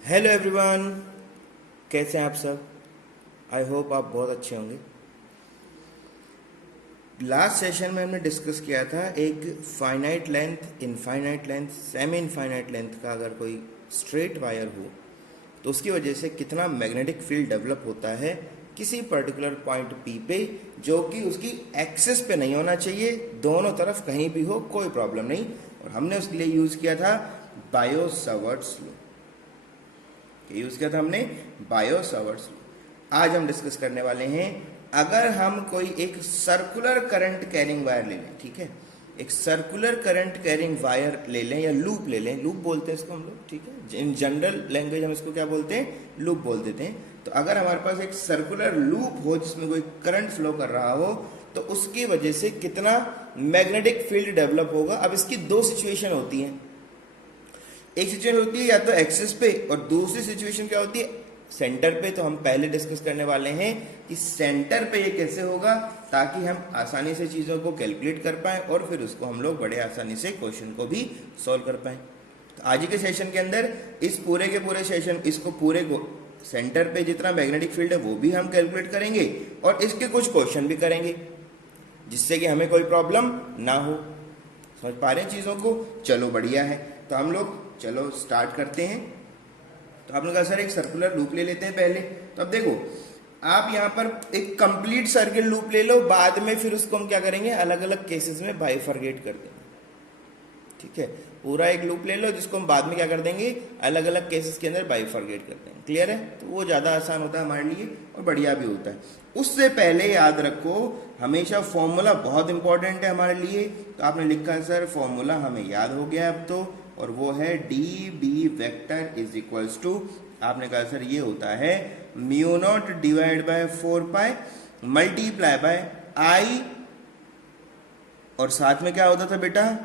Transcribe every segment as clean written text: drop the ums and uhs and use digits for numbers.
Hello everyone, कैसे हैं आप सब। आई होप आप बहुत अच्छे होंगे। लास्ट सेशन में हमने डिस्कस किया था एक finite length, infinite length, semi infinite length का अगर कोई स्ट्रेट वायर हो तो उसकी वजह से कितना मैग्नेटिक फील्ड डेवलप होता है किसी पर्टिकुलर पॉइंट पी पे, जो कि उसकी एक्सिस पे नहीं होना चाहिए, दोनों तरफ कहीं भी हो कोई प्रॉब्लम नहीं। और हमने उसके लिए यूज़ किया था बायो सावर्ट्स लॉ। यूज किया था हमने बायो सावर्ट्स लॉ। आज हम डिस्कस करने वाले हैं, अगर हम कोई एक सर्कुलर करंट कैरिंग वायर ले लें, ठीक है, एक सर्कुलर करंट कैरिंग वायर ले लें या लूप ले लें, लूप बोलते हैं इसको हम लोग, ठीक है, इन जनरल लैंग्वेज हम इसको क्या बोलते हैं, लूप बोल देते हैं। तो अगर हमारे पास एक सर्कुलर लूप हो जिसमें कोई करंट फ्लो कर रहा हो तो उसकी वजह से कितना मैग्नेटिक फील्ड डेवलप होगा। अब इसकी दो सिचुएशन होती हैं, एक सिचुएशन होती है या तो एक्सिस पे और दूसरी सिचुएशन क्या होती है, सेंटर पे। तो हम पहले डिस्कस करने वाले हैं कि सेंटर पे ये कैसे होगा ताकि हम आसानी से चीज़ों को कैलकुलेट कर पाएं और फिर उसको हम लोग बड़े आसानी से क्वेश्चन को भी सॉल्व कर पाएं। तो आज के सेशन के अंदर इस पूरे के पूरे सेशन, इसको पूरे को सेंटर पे जितना मैग्नेटिक फील्ड है वो भी हम कैलकुलेट करेंगे और इसके कुछ क्वेश्चन भी करेंगे जिससे कि हमें कोई प्रॉब्लम ना हो। समझ पा रहे हैं चीज़ों को? चलो बढ़िया है। तो हम लोग चलो स्टार्ट करते हैं। तो आपने कहा सर एक सर्कुलर लूप ले लेते हैं पहले। तो अब देखो, आप यहाँ पर एक कंप्लीट सर्किल लूप ले लो, बाद में फिर उसको हम क्या करेंगे, अलग अलग केसेस में बाइफरगेट कर देंगे, ठीक है। पूरा एक लूप ले लो जिसको हम बाद में क्या कर देंगे, अलग अलग केसेस के अंदर बाइफरगेट कर देंगे। क्लियर है? तो वो ज़्यादा आसान होता है हमारे लिए और बढ़िया भी होता है। उससे पहले याद रखो, हमेशा फॉर्मूला बहुत इंपॉर्टेंट है हमारे लिए। तो आपने लिखा है सर फॉर्मूला हमें याद हो गया अब तो, और वो है D B vector is equals to, आपने कहा सर ये होता है mu naught divide by 4 pi multiply by I, और साथ में क्या होता था बेटा,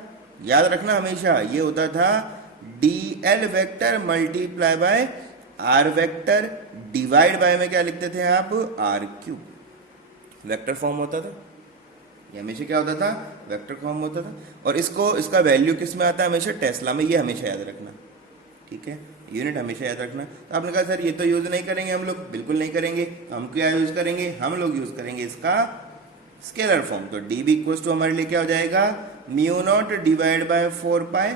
याद रखना हमेशा, ये होता था D L vector multiply by R vector divide by में क्या लिखते थे आप, आर क्यूब। वेक्टर फॉर्म होता था, ये हमेशा क्या होता था, वेक्टर फॉर्म होता था। और इसको, इसका वैल्यू किस में आता है, हमेशा टेस्ला में, ये हमेशा याद रखना, ठीक है, यूनिट हमेशा याद रखना। तो आपने कहा सर ये तो यूज नहीं करेंगे हम लोग, बिल्कुल नहीं करेंगे। तो हम क्या यूज करेंगे, हम लोग यूज करेंगे इसका स्केलर फॉर्म। तो डी बी इक्वल्स टू हमारे लिए क्या हो जाएगा, mu naught divide by 4 pi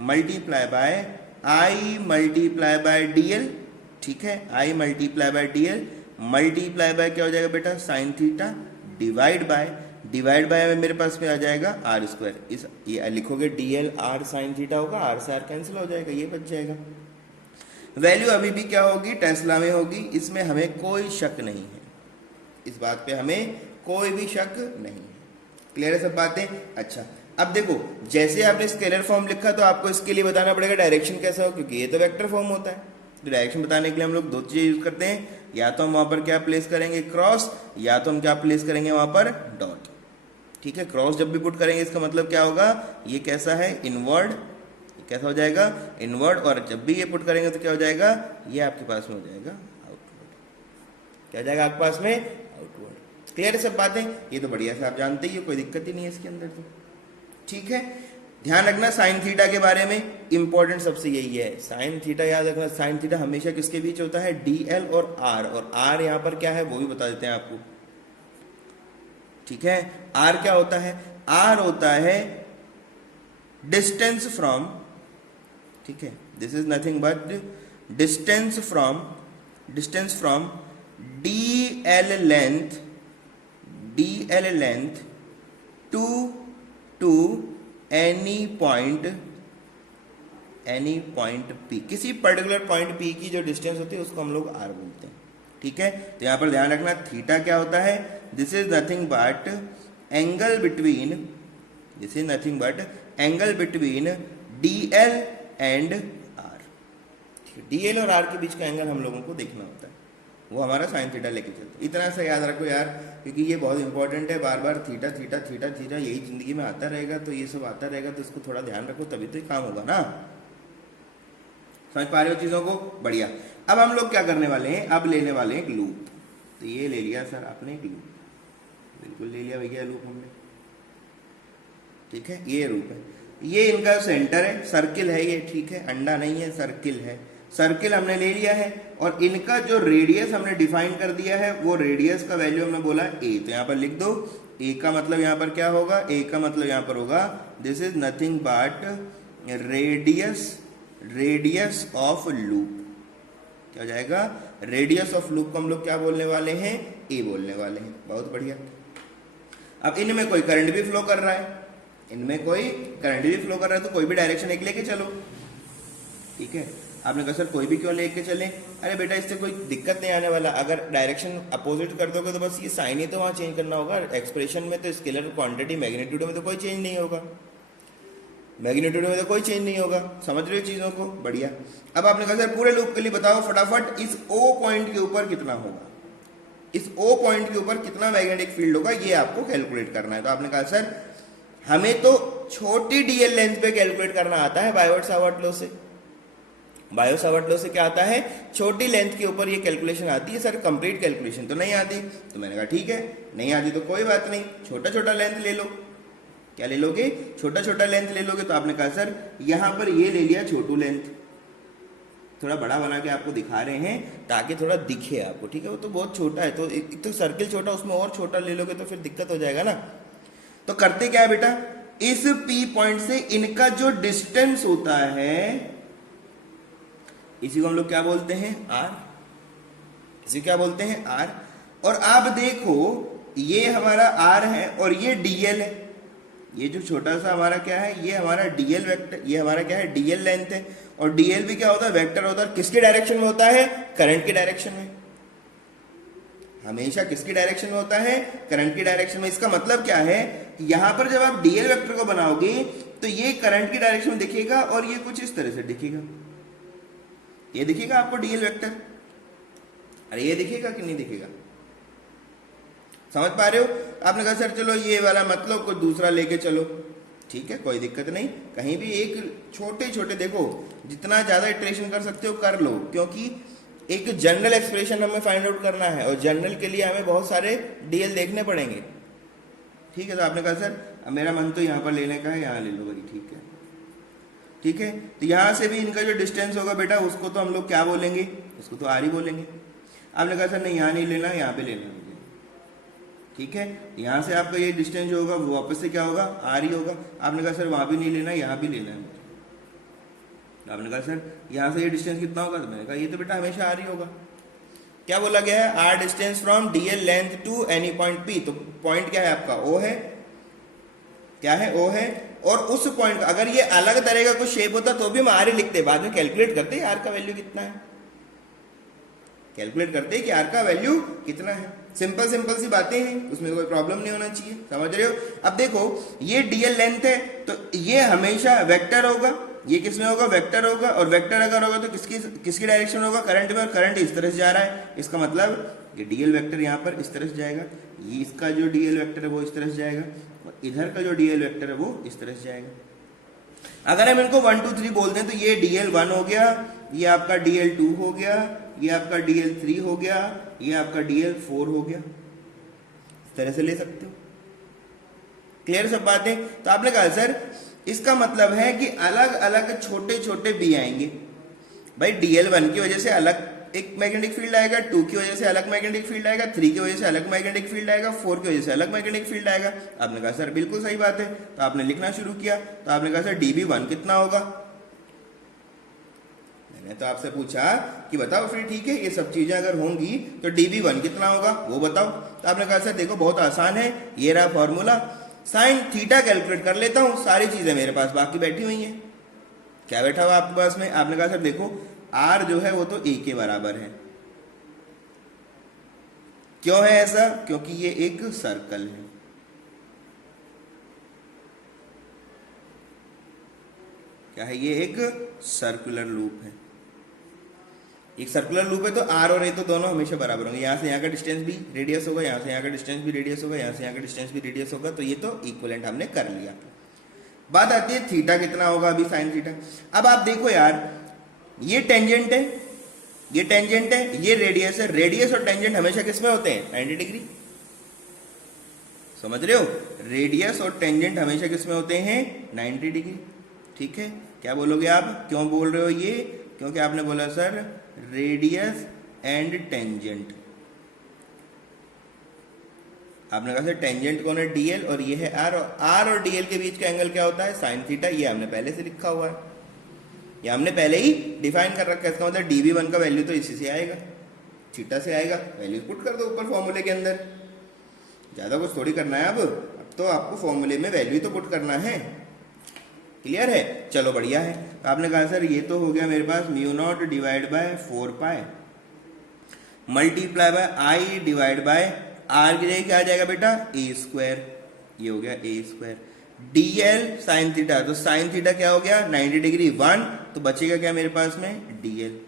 multiply by I multiply by D L, ठीक है, I multiply by D L multiply by क्या हो जाएगा बेटा, साइन थीटा डिवाइड बाय में मेरे पास में आ जाएगा आर स्क्वायर। इस ये लिखोगे D L R sine theta होगा, आर से आर कैंसिल हो जाएगा, ये बच जाएगा। वैल्यू अभी भी क्या होगी, टेस्ला में होगी, इसमें हमें कोई शक नहीं है, इस बात पे हमें कोई भी शक नहीं है। क्लियर है सब बातें? अच्छा, अब देखो, जैसे आपने स्केलर फॉर्म लिखा तो आपको इसके लिए बताना पड़ेगा डायरेक्शन कैसा हो, क्योंकि ये तो वेक्टर फॉर्म होता है। तो डायरेक्शन बताने के लिए हम लोग दो चीजें यूज करते हैं, या तो हम वहां पर क्या प्लेस करेंगे, क्रॉस, या तो हम क्या प्लेस करेंगे वहां पर, डॉट। ठीक है, क्रॉस जब भी पुट करेंगे इसका मतलब क्या होगा, ये कैसा है, इनवर्ड, कैसा हो जाएगा, इनवर्ड। और जब भी ये पुट करेंगे तो क्या हो जाएगा, ये आपके पास में हो जाएगा आउटवर्ड। क्या जाएगा आपके पास में, आउटवर्ड। क्लियर है सब बातें? ये तो बढ़िया से आप जानते ही हो, कोई दिक्कत ही नहीं है इसके अंदर तो, ठीक है। ध्यान रखना साइन थीटा के बारे में, इंपॉर्टेंट सबसे यही है, साइन थीटा याद रखना। साइन थीटा हमेशा किसके बीच होता है, डी एल और आर यहाँ पर क्या है वो भी बता देते हैं आपको, ठीक है। आर क्या होता है, आर होता है डिस्टेंस फ्रॉम, ठीक है, this is nothing but distance from D L length to any point P, किसी पर्टिकुलर पॉइंट पी की जो डिस्टेंस होती है उसको हम लोग आर बोलते हैं, ठीक है। तो यहां पर ध्यान रखना, थीटा क्या होता है, this is nothing but angle between D L and R. D L और आर के बीच का एंगल हम लोगों को देखना होता है, वो हमारा साइन थीटा लेके चलता है। इतना सा याद रखो यार, क्योंकि ये बहुत इंपॉर्टेंट है, बार बार थीटा थीटा थीटा थीटा यही जिंदगी में आता रहेगा, तो ये सब आता रहेगा, तो इसको थोड़ा ध्यान रखो तभी तो ये काम होगा ना। समझ पा रहे हो चीजों को? बढ़िया। अब हम लोग क्या करने वाले हैं, अब लेने वाले हैं एक लूप। तो ये ले लिया सर आपने एक लूप, बिल्कुल ले लिया भैया लूप हमने, ठीक है। ये लूप है, ये इनका सेंटर है, सर्किल है ये, ठीक है, अंडा नहीं है सर्किल है। सर्किल हमने ले लिया है और इनका जो रेडियस हमने डिफाइन कर दिया है वो रेडियस का वैल्यू हमने बोला ए, तो यहां पर लिख दो ए का मतलब यहां पर क्या होगा, ए का मतलब यहां पर होगा this is nothing but radius of loop. क्या हो जाएगा, रेडियस ऑफ लूप को हम लोग क्या बोलने वाले हैं, ए बोलने वाले हैं। बहुत बढ़िया। अब इनमें कोई करंट भी फ्लो कर रहा है, इनमें कोई करंट भी फ्लो कर रहा है, तो कोई भी डायरेक्शन एक लेके चलो। ठीक है, आपने कहा सर कोई भी क्यों लेके चले, अरे बेटा इससे कोई दिक्कत नहीं आने वाला। अगर डायरेक्शन अपोजिट कर दोगे तो बस ये साइन ही तो वहां चेंज करना होगा। एक्सप्रेशन में तो स्केलर क्वांटिटी मैग्नीट्यूड में तो कोई चेंज नहीं होगा, मैग्नीट्यूड में तो कोई चेंज नहीं होगा। समझ रहे हो चीजों को, बढ़िया। अब आपने कहा सर पूरे लूप के लिए बताओ फटाफट इस ओ पॉइंट के ऊपर कितना होगा, इस ओ पॉइंट के ऊपर कितना मैग्नेटिक फील्ड होगा, ये आपको कैलकुलेट करना है। तो आपने कहा सर हमें तो छोटी डीएल लेंथ पे कैलकुलेट करना आता है बायोट-सावर्ट लॉ से। बायो-सावर्ट लॉ से क्या आता है, छोटी लेंथ के ऊपर ये कैलकुलेशन आती है। सर कंप्लीट कैलकुलेशन तो नहीं आती, तो मैंने कहा ठीक है नहीं आती तो कोई बात नहीं, छोटा छोटा लेंथ ले लो। क्या ले लोगे, छोटा छोटा लेंथ ले लोगे। तो आपने कहा सर यहां पर ये ले लिया छोटू लेंथ, थोड़ा बड़ा बना के आपको दिखा रहे हैं ताकि थोड़ा दिखे आपको। ठीक है, वो तो बहुत छोटा है, तो एक तो सर्किल छोटा, उसमें और छोटा ले लोगे तो फिर दिक्कत हो जाएगा ना। तो करते क्या है बेटा, इस पी पॉइंट से इनका जो डिस्टेंस होता है इसी को हम लोग क्या बोलते हैं, आर। इसी क्या बोलते हैं, आर। और आप देखो ये हमारा आर है और ये डीएल है, ये जो छोटा सा हमारा क्या है, ये हमारा डीएल वेक्टर, ये हमारा क्या है, डीएल लेंथ है। और डीएल भी क्या होता है, वेक्टर होता है। किसके डायरेक्शन में होता है, करंट की डायरेक्शन में। हमेशा किसकी डायरेक्शन में होता है, करंट की डायरेक्शन में। इसका मतलब क्या है, यहां पर जब आप डीएल वेक्टर को बनाओगे तो ये करंट की डायरेक्शन में दिखेगा और ये कुछ इस तरह से दिखेगा। ये दिखेगा आपको डीएल वेक्टर, अरे ये दिखेगा कि नहीं दिखेगा, समझ पा रहे हो। आपने कहा सर चलो ये वाला मतलब कोई दूसरा लेके चलो, ठीक है कोई दिक्कत नहीं। कहीं भी एक छोटे छोटे देखो, जितना ज्यादा इटरेशन कर सकते हो कर लो, क्योंकि एक जनरल एक्सप्रेशन हमें फाइंड आउट करना है और जनरल के लिए हमें बहुत सारे डीएल देखने पड़ेंगे। ठीक है, तो आपने कहा सर मेरा मन तो यहाँ पर लेने का है, यहाँ ले लो भाई। ठीक है, ठीक है। तो यहां से भी इनका जो डिस्टेंस होगा बेटा उसको तो हम लोग क्या बोलेंगे, उसको तो आर ही बोलेंगे। आपने कहा सर नहीं यहाँ नहीं लेना, यहाँ पे लेना मुझे। ठीक है, यहां से आपका ये डिस्टेंस जो होगा वो वापस से क्या होगा, आर ही होगा। आपने कहा सर वहां भी नहीं लेना, यहाँ भी लेना है मुझे। आपने कहा सर यहां से ये डिस्टेंस कितना होगा, तो मैंने कहा ये तो बेटा हमेशा आर ही होगा। क्या बोला गया है, R distance from DL length to any point P. तो पॉइंट क्या है आपका, ओ है, क्या है, ओ है। और उस पॉइंट अगर ये अलग तरह का कुछ शेप होता तो भी हम आर ही लिखते, बाद में कैलकुलेट करते आर का वैल्यू कितना है, कैलकुलेट करते कि आर का वैल्यू कितना है। सिंपल सिंपल सी बातें हैं, उसमें कोई प्रॉब्लम नहीं होना चाहिए, समझ रहे हो। अब देखो ये डीएल लेंथ है तो ये हमेशा वेक्टर होगा, ये किसमें होगा, वेक्टर होगा। और वेक्टर अगर होगा तो किसकी डायरेक्शन होगा, करंट में। और करंट इस तरह से जा रहा है, इसका मतलब ये डीएल वेक्टर यहाँ पर इस तरह से जाएगा, ये इसका जो डीएल वेक्टर है वो इस तरह से जाएगा, और इधर का जो डीएल वेक्टर है वो इस तरह से जाएगा। अगर हम इनको 1 2 3 बोलते हैं तो ये DL1 हो गया, ये आपका DL2 हो गया, ये आपका DL3 हो गया, ये आपका DL4 हो गया। इस तरह से ले सकते हो। क्लियर सब बातें। तो आपने कहा सर इसका मतलब है कि अलग अलग छोटे छोटे बी आएंगे भाई। DL1 की वजह से अलग एक मैग्नेटिक फील्ड आएगा, 2 की वजह से अलग मैग्नेटिक फील्ड आएगा, 3 की वजह से अलग मैग्नेटिक फील्ड आएगा, 4 की वजह से अलग मैग्नेटिक फील्ड आएगा। आपने कहा सर बिल्कुल सही बात है, तो आपने लिखना शुरू किया। तो आपने कहा सर DB1 कितना होगा, मैंने तो आपसे पूछा कि बताओ फिर, ठीक है ये सब चीजें अगर होंगी तो DB1 कितना होगा वो बताओ। तो आपने कहा सर देखो बहुत आसान है, ये रहा फॉर्मूला, साइन थीटा कैलकुलेट कर लेता हूं, सारी चीजें मेरे पास बाकी बैठी हुई हैं। क्या बैठा हुआ आपके पास में, आपने कहा सर देखो आर जो है वो तो ए के बराबर है। क्यों है ऐसा, क्योंकि ये एक सर्कल है। क्या है, ये एक सर्कुलर लूप है। एक सर्कुलर लूप है तो आर और ए तो दोनों हमेशा बराबर होंगे। यहां से यहां का डिस्टेंस भी रेडियस होगा, यहां से यहां का डिस्टेंस भी रेडियस होगा, यहां से यहां का डिस्टेंस भी रेडियस होगा। तो ये तो इक्विवेलेंट हमने कर लिया। बात आती है थीटा कितना होगा, अभी साइन थीटा। अब आप देखो यार ये टेंजेंट है, ये टेंजेंट है, ये रेडियस है। रेडियस और टेंजेंट हमेशा किसमें होते हैं, 90 डिग्री। समझ रहे हो, रेडियस और टेंजेंट हमेशा किसमें होते हैं, 90 डिग्री। ठीक है, क्या बोलोगे आप, क्यों बोल रहे हो ये, क्योंकि आपने बोला सर रेडियस एंड टेंजेंट। आपने कहा सर टेंजेंट कौन है, डीएल, और ये है आर, और आर और डीएल के बीच का एंगल क्या होता है, साइन थीटा। ये हमने पहले से लिखा हुआ है, ये हमने पहले ही डिफाइन कर रखा है। इसका मतलब dv1 का वैल्यू तो इसी से आएगा, थीटा से आएगा। वैल्यू पुट कर दो ऊपर फॉर्मूले के अंदर, ज्यादा कुछ थोड़ी करना है। अब तो आपको फॉर्मूले में वैल्यू तो पुट करना है। क्लियर है, चलो बढ़िया है। तो आपने कहा सर ये तो हो गया मेरे पास mu naught divide by 4 pi multiply by I divide by R की जगह क्या आ जाएगा बेटा, ए स्क्वायर। ये हो गया ए स्क्वायर डीएल साइन थीटा। तो साइन थीटा क्या हो गया 90 डिग्री 1, तो बचेगा क्या मेरे पास में डीएल।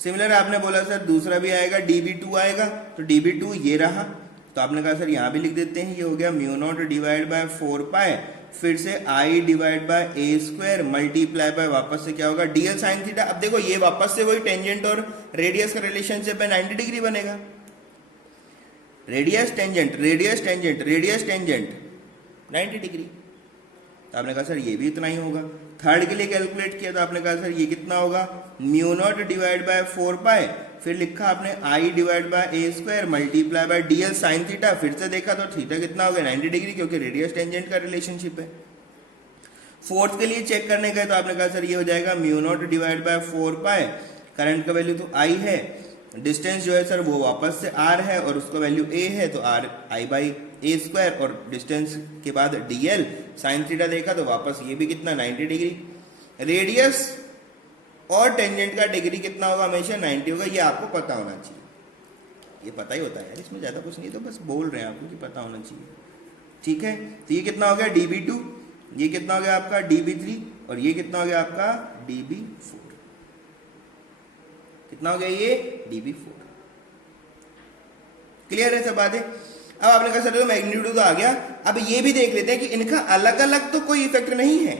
सिमिलर आपने बोला सर दूसरा भी आएगा db2 आएगा, तो db2 ये रहा। तो आपने कहा सर यहाँ भी लिख देते हैं, ये हो गया म्यू नॉट डिवाइड बाय 4 पाई फिर से आई divide by A square multiply bye वापस से क्या होगा डीएल साइन थीटा। अब देखो ये वापस से वही टेंजेंट और रेडियस का रिलेशनशिप है, 90 डिग्री बनेगा। Radius tangent radius tangent radius tangent 90 degree. तो आपने कहा सर ये भी इतना ही होगा। थर्ड के लिए कैलकुलेट किया तो आपने कहा सर ये कितना होगा म्यू नॉट डिवाइड बाय 4 पाई फिर लिखा आपने आई divide by A square multiply by DL sine theta. फिर से देखा तो थीटा कितना हो गया 90 डिग्री, क्योंकि रेडियस टेंजेंट का रिलेशनशिप है। फोर्थ के लिए चेक करने गए तो आपने कहा सर ये हो जाएगा mu naught divide by 4 pi, current का वैल्यू तो आई है, डिस्टेंस जो है सर वो वापस से आर है और उसका वैल्यू ए है, तो are I by A square, और डिस्टेंस के बाद डीएल साइन थीटा देखा तो वापस ये भी कितना 90 डिग्री। रेडियस और टेंजेंट का डिग्री कितना होगा, हमेशा 90 होगा। ये आपको पता होना चाहिए, ये पता ही होता है यार, इसमें ज्यादा कुछ नहीं, तो बस बोल रहे हैं आपको कि पता होना चाहिए। ठीक है, तो ये कितना हो गया db2, ये कितना हो गया आपका db3, और ये कितना हो गया आपका db4। कितना हो गया ये db4। क्लियर है सब बातें। अब आपने कहा सर मैग्नीट्यूड तो आ गया, अब ये भी देख लेते हैं कि इनका अलग अलग तो कोई इफेक्ट नहीं है,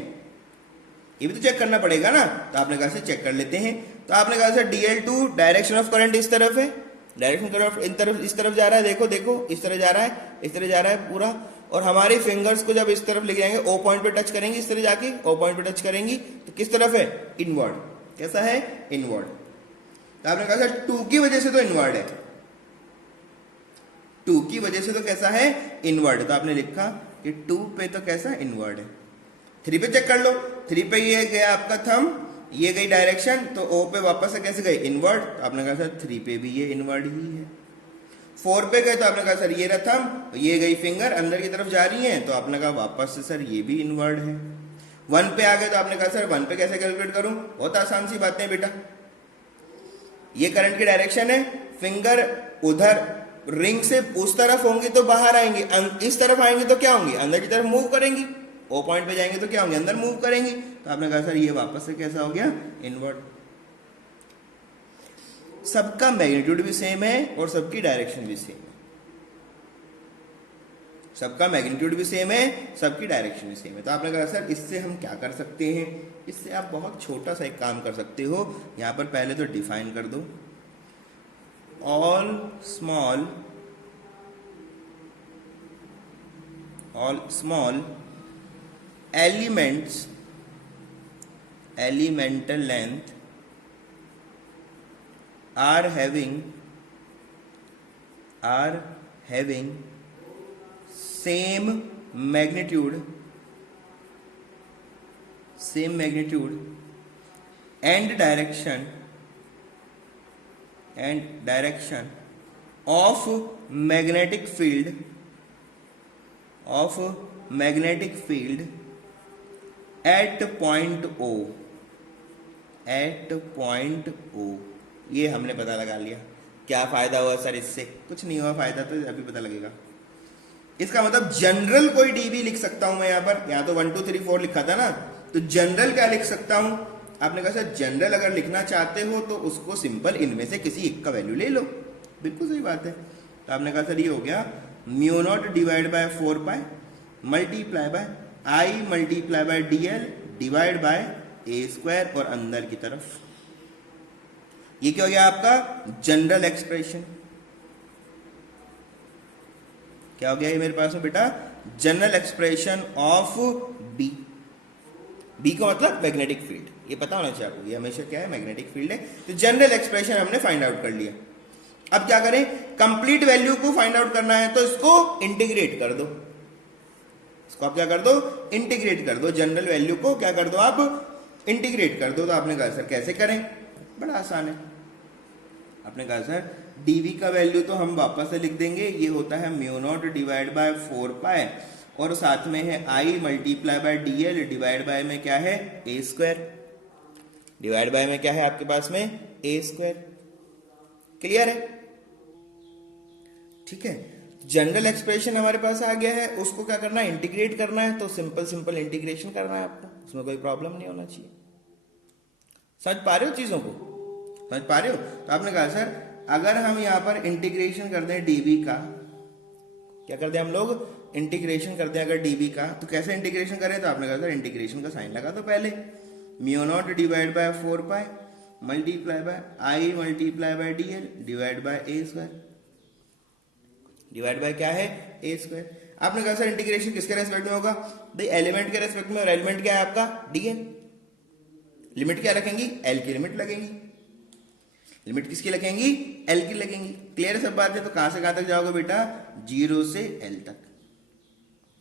ये भी तो चेक करना पड़ेगा ना। तो आपने कहा सर चेक कर लेते हैं। तो आपने कहा sir dl2 direction of current इस तरफ है, डायरेक्शन करंट इन तरफ इस तरफ जा रहा है, देखो देखो इस तरह जा रहा है, इस तरह जा रहा है पूरा। और हमारे फिंगर्स को जब इस तरफ ले जाएंगे ओ पॉइंट पे टच करेंगे, इस तरह जाके ओ पॉइंट पे टच करेंगी, तो किस तरफ है इनवर्ड। कैसा है इनवर्ड। तो आपने कहा सर 2 की वजह से तो इनवर्ड है, 2 की वजह से तो कैसा है इनवर्ड। तो आपने लिखा कि 2 पे तो कैसा इनवर्ड है। 3 पे चेक कर लो, 3 पे ये गया आपका थंब, ये गई डायरेक्शन, तो ओ पे वापस से कैसे गए इनवर्ड। तो आपने कहा सर 3 पे भी ये इनवर्ड ही है। 4 पे गए तो आपने कहा सर ये रहा थंब, ये गई फिंगर अंदर की तरफ जा रही है, तो आपने कहा वापस से सर ये भी इनवर्ड है। 1 पे आ गए तो आपने कहा सर 1 पे कैसे कैलकुलेट करूं, बहुत आसान सी बातें हैं बेटा। ये करंट की डायरेक्शन है, फिंगर उधर रिंग से उस तरफ होंगी तो बाहर आएंगे, इस तरफ आएंगे तो क्या होंगी अंदर की तरफ मूव करेंगी, ओ पॉइंट पे जाएंगे तो क्या होंगे अंदर मूव करेंगी। तो आपने कहा सर ये वापस से कैसा हो गया इनवर्ड। सबका मैग्नीट्यूड भी सेम है और सबकी डायरेक्शन भी सेम है, सबका मैग्नीट्यूड भी सेम है, सबकी डायरेक्शन भी सेम है। तो आपने कहा सर इससे हम क्या कर सकते हैं, इससे आप बहुत छोटा सा एक काम कर सकते हो। यहां पर पहले तो डिफाइन कर दो, all small elemental length are having same magnitude and direction of magnetic field at point O। ये हमने पता लगा लिया। क्या फायदा हुआ सर इससे, कुछ नहीं हुआ फायदा, तो अभी पता लगेगा। इसका मतलब जनरल कोई डीबी लिख सकता हूं मैं, यहाँ तो 1 2 3 4 लिखा था ना, तो जनरल क्या लिख सकता हूं। आपने कहा सर जनरल अगर लिखना चाहते हो तो उसको सिंपल इनमें से किसी एक का वैल्यू ले लो, बिल्कुल सही बात है। तो आपने कहा सर ये हो गया mu naught divide by 4 pi multiply by I multiply by DL divide by A square, और अंदर की तरफ ये क्या हो गया आपका जनरल एक्सप्रेशन। क्या हो गया ये मेरे पास में बेटा general expression of B. B का मतलब मैग्नेटिक फील्ड, ये पता होना चाहिए आपको, ये हमेशा क्या है, मैग्नेटिक फील्ड है। तो जनरल एक्सप्रेशन हमने फाइंड आउट कर लिया। अब क्या करें, कंप्लीट वैल्यू को फाइंड आउट करना है तो इसको इंटीग्रेट कर दो। इसको आप क्या कर दो, इंटीग्रेट कर दो। जनरल वैल्यू को क्या कर दो आप, इंटीग्रेट कर दो। तो आपने कहा सर कैसे करें, बड़ा आसान है। आपने कहा सर डीवी का वैल्यू तो हम वापस से लिख देंगे, ये होता है mu naught divide by 4 pi और साथ में है I multiply by DL divide by में क्या है ए स्क्वायर, डिवाइड बाय में क्या है आपके पास में ए स्क्वायर। क्लियर है, ठीक है। जनरल एक्सप्रेशन हमारे पास आ गया है, उसको क्या करना है, इंटीग्रेट करना है। तो सिंपल सिंपल इंटीग्रेशन करना है आपको, उसमें कोई प्रॉब्लम नहीं होना चाहिए। समझ पा रहे हो चीजों को, समझ पा रहे हो। तो आपने कहा सर अगर हम यहां पर इंटीग्रेशन कर दें डीबी का, क्या कर दें हम लोग, इंटीग्रेशन कर दें अगर डीबी का, तो कैसे इंटीग्रेशन करें। तो आपने कहा सर इंटीग्रेशन का साइन लगा दो पहले, mu naught divide by 4 pi multiply by I multiply by DL divide by A square, divide by क्या है ए स्क्वायर। आपने कहा सर इंटीग्रेशन किसके रेस्पेक्ट में होगा, भाई एलिमेंट के रेस्पेक्ट में, और एलिमेंट क्या है आपका डीएल। लिमिट क्या रखेंगी, एल की लिमिट लगेंगी। लिमिट किसकी लगेंगी, एल की लगेंगी। क्लियर सब बात है। तो कहां से कहां तक जाओगे बेटा, 0 से एल तक।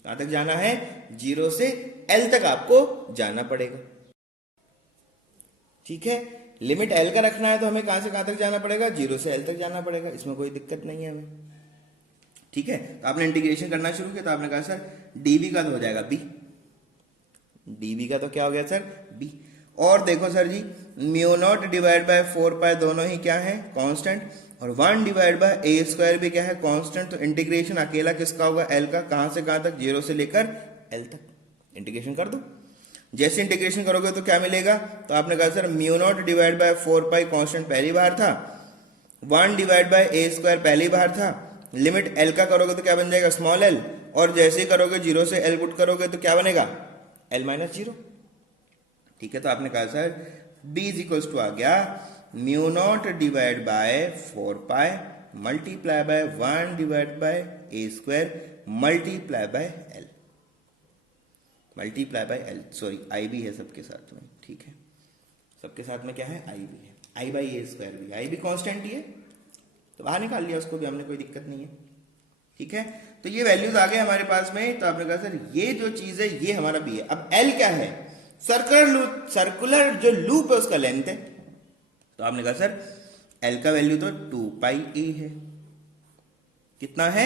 कहां तक जाना है, 0 से एल तक आपको जाना पड़ेगा, ठीक है। लिमिट एल का रखना है तो हमें कहां से कहां तक जाना पड़ेगा, 0 से एल तक जाना पड़ेगा। इसमें कोई दिक्कत नहीं है हमें, ठीक है। तो आपने इंटीग्रेशन करना शुरू किया, तो आपने कहा सर डीबी का तो हो जाएगा बी, डीबी का तो क्या हो गया सर बी। और देखो sir ji mu naught divide by 4 pi दोनों ही क्या है कांस्टेंट, और 1 डिवाइड बाय ए स्क्वायर भी क्या है कांस्टेंट। तो इंटीग्रेशन अकेला किसका होगा, एल का। कहां से कहां तक, 0 से लेकर एल तक। इंटीग्रेशन कर दो। जैसे इंटीग्रेशन करोगे तो क्या मिलेगा, तो आपने कहा sir mu naught divide by 4 pi constant पहली बार था, 1 डिवाइड बाय ए स्क्वायर पहली बार था। लिमिट एल का करोगे तो क्या बन जाएगा स्मॉल एल, और जैसे ही करोगे 0 से एल पुट करोगे तो क्या बनेगा एल माइनस 0, ठीक है। तो आपने कहा sir b is equals to आ गया mu naught divide by 4 pi multiply by 1 divide by A square multiply by L, multiply by L, sorry I भी है सबके साथ में, ठीक है। सबके साथ में क्या है, आई भी है, आई बाई ए स्क्वायर भी, आई भी कांस्टेंट ही है तो बाहर निकाल लिया उसको भी हमने, कोई दिक्कत नहीं है, ठीक है। तो ये वैल्यूज आ गए हमारे पास में। तो आपने कहा सर ये जो चीज है ये हमारा बी है। अब एल क्या है, सर्कुलर लूप, सर्कुलर जो लूप है उसका लेंथ है। तो आपने कहा सर एल का वैल्यू तो 2 पाई ए है, कितना है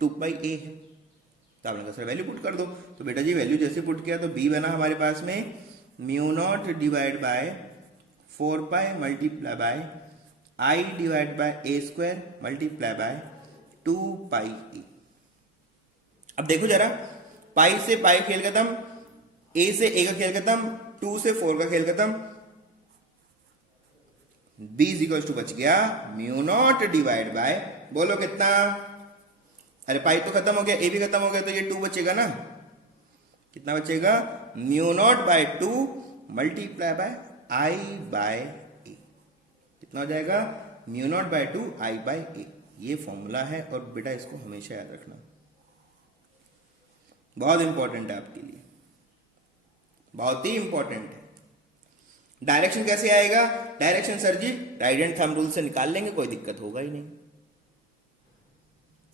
2 पाई ए है। तो आपने कहा सर वैल्यू पुट कर दो। तो बेटा जी वैल्यू जैसे पुट किया तो बी बना हमारे पास में mu naught divide by 4 pi multiply by I divide by A square multiply bye 2 पाई ए। अब देखो जरा, पाई से पाई खेल खत्म, ए से ए का खेल खत्म, 2 से 4 का खेल खत्म, b इज इक्वल टू बच गया म्यू नॉट डिवाइड बाय, बोलो कितना, अरे पाई तो खत्म हो गया, ए भी खत्म हो गया, तो ये 2 बचेगा ना, कितना बचेगा mu naught by 2 multiply by I by A, कितना हो जाएगा mu naught by 2 I by A. ये फॉर्मूला है और बेटा इसको हमेशा याद रखना, बहुत इंपॉर्टेंट है आपके लिए, बहुत ही इंपॉर्टेंट है। डायरेक्शन कैसे आएगा, डायरेक्शन सर जी राइट हैंड थंब रूल से निकाल लेंगे, कोई दिक्कत होगा ही नहीं,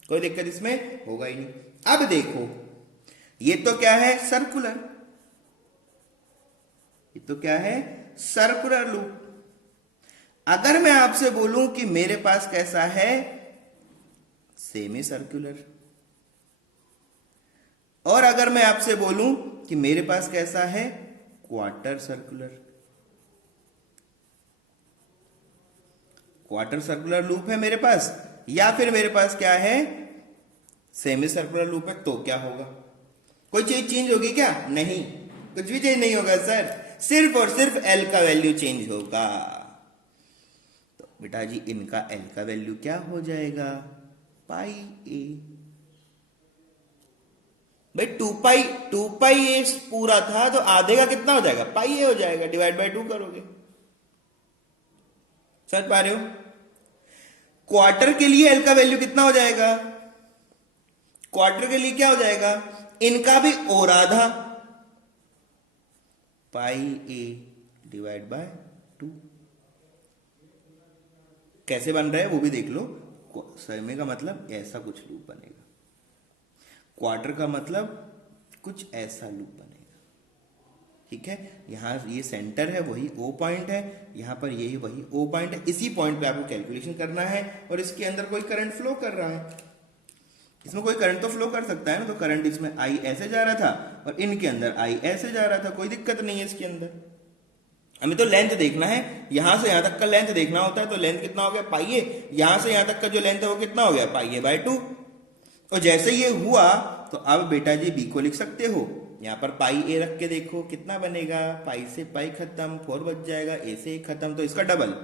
कोई दिक्कत इसमें होगा ही नहीं। अब देखो ये तो क्या है सर्कुलर, ये तो क्या है सर्कुलर लूप। अगर मैं आपसे बोलूं कि मेरे पास कैसा है सेमी सर्कुलर, और अगर मैं आपसे बोलूं कि मेरे पास कैसा है quarter circular, quarter circular loop है मेरे पास, या फिर मेरे पास क्या है सेमी सर्कुलर लूप है, तो क्या होगा, कोई चीज चेंज होगी क्या, नहीं, कुछ भी चेंज नहीं होगा सर, सिर्फ और सिर्फ एल का वैल्यू चेंज होगा। तो बेटा जी इनका एल का वैल्यू क्या हो जाएगा पाई ए, भाई 2 पाई ए पूरा था तो आधे का कितना हो जाएगा पाई ए हो जाएगा, डिवाइड बाय 2 करोगे, समझ पा रहे हो। क्वार्टर के लिए एल का वैल्यू कितना हो जाएगा, क्वार्टर के लिए क्या हो जाएगा, इनका भी और आधा पाई ए डिवाइड बाय 2। कैसे बन रहा है वो भी देख लो। सेमी का मतलब ऐसा कुछ लूप बनेगा, क्वार्टर का मतलब कुछ ऐसा लूप बनेगा। ठीक है, यहाँ ये सेंटर है, वही ओ पॉइंट है, यहाँ पर यही वही ओ पॉइंट है। इसी पॉइंट पे आपको कैलकुलेशन करना है और इसके अंदर कोई करंट फ्लो कर रहा है। इसमें कोई करंट तो फ्लो कर सकता है ना, तो करंट इसमें आई ऐसे जा रहा था और इनके अंदर आई ऐसे जा रहा था, कोई दिक्कत नहीं है इसके अंदर। हमें तो लेंथ देखना है, यहां से यहां तक का लेंथ देखना होता है। तो लेंथ कितना हो गया, पाई ए। यहां से यहां तक का जो लेंथ है वो कितना हो गया, पाई ए बाय 2। और जैसे ये हुआ तो अब बेटा जी बी को लिख सकते हो। यहाँ पर पाई ए रख के देखो कितना बनेगा, पाई से पाई खत्म, 4 बच जाएगा, ए से ए खत्म, तो इसका डबल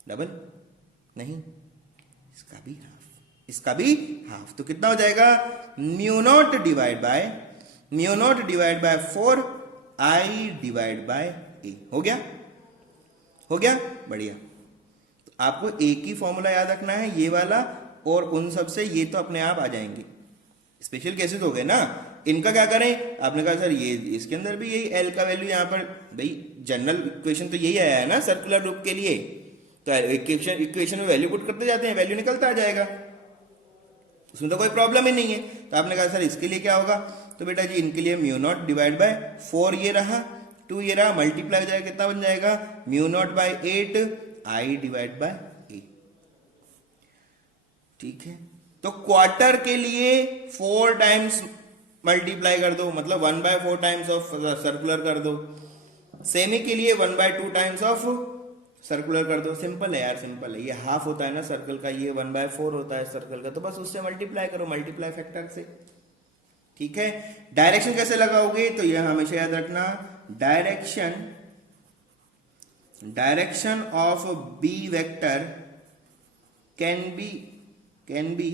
डबल नहीं, इसका भी हाफ, इसका भी हाफ। तो कितना हो जाएगा, mu naught divide by 4 I divide by A. हो गया, हो गया, बढ़िया। तो आपको एक ही फॉर्मूला याद रखना है, ये वाला, और उन सब से ये तो अपने आप आ जाएंगे। स्पेशल केसेस हो गए ना, इनका क्या करें, आपने कहा सर ये इसके अंदर भी यही एल का वैल्यू यहाँ पर, भाई जनरल इक्वेशन तो यही आया है ना सर्कुलर लूप के लिए, तो इक्वेशन में वैल्यू पुट करते जाते हैं, वैल्यू निकलता आ जाएगा, उसमें तो कोई प्रॉब्लम ही नहीं है। तो आपने कहा सर इसके लिए क्या होगा, तो बेटा जी इनके लिए म्यू नॉट डिवाइड बाय 4 ये रहा, 2 ये रहा, मल्टीप्लाई हो जाएगा, कितना बन जाएगा, mu naught by 8 I divide by A. ठीक है, तो क्वार्टर के लिए 4 टाइम्स मल्टीप्लाई कर दो, मतलब 1/4 टाइम्स ऑफ सर्कुलर कर दो। सेमी के लिए 1/2 टाइम्स ऑफ सर्कुलर कर दो। सिंपल है यार, सिंपल है। ये हाफ होता है ना सर्कल का, ये 1/4 होता है सर्कल का, तो बस उससे मल्टीप्लाई करो, मल्टीप्लाई फैक्टर से। ठीक है, डायरेक्शन कैसे लगाओगे, तो यह हमेशा याद रखना, direction of B vector can be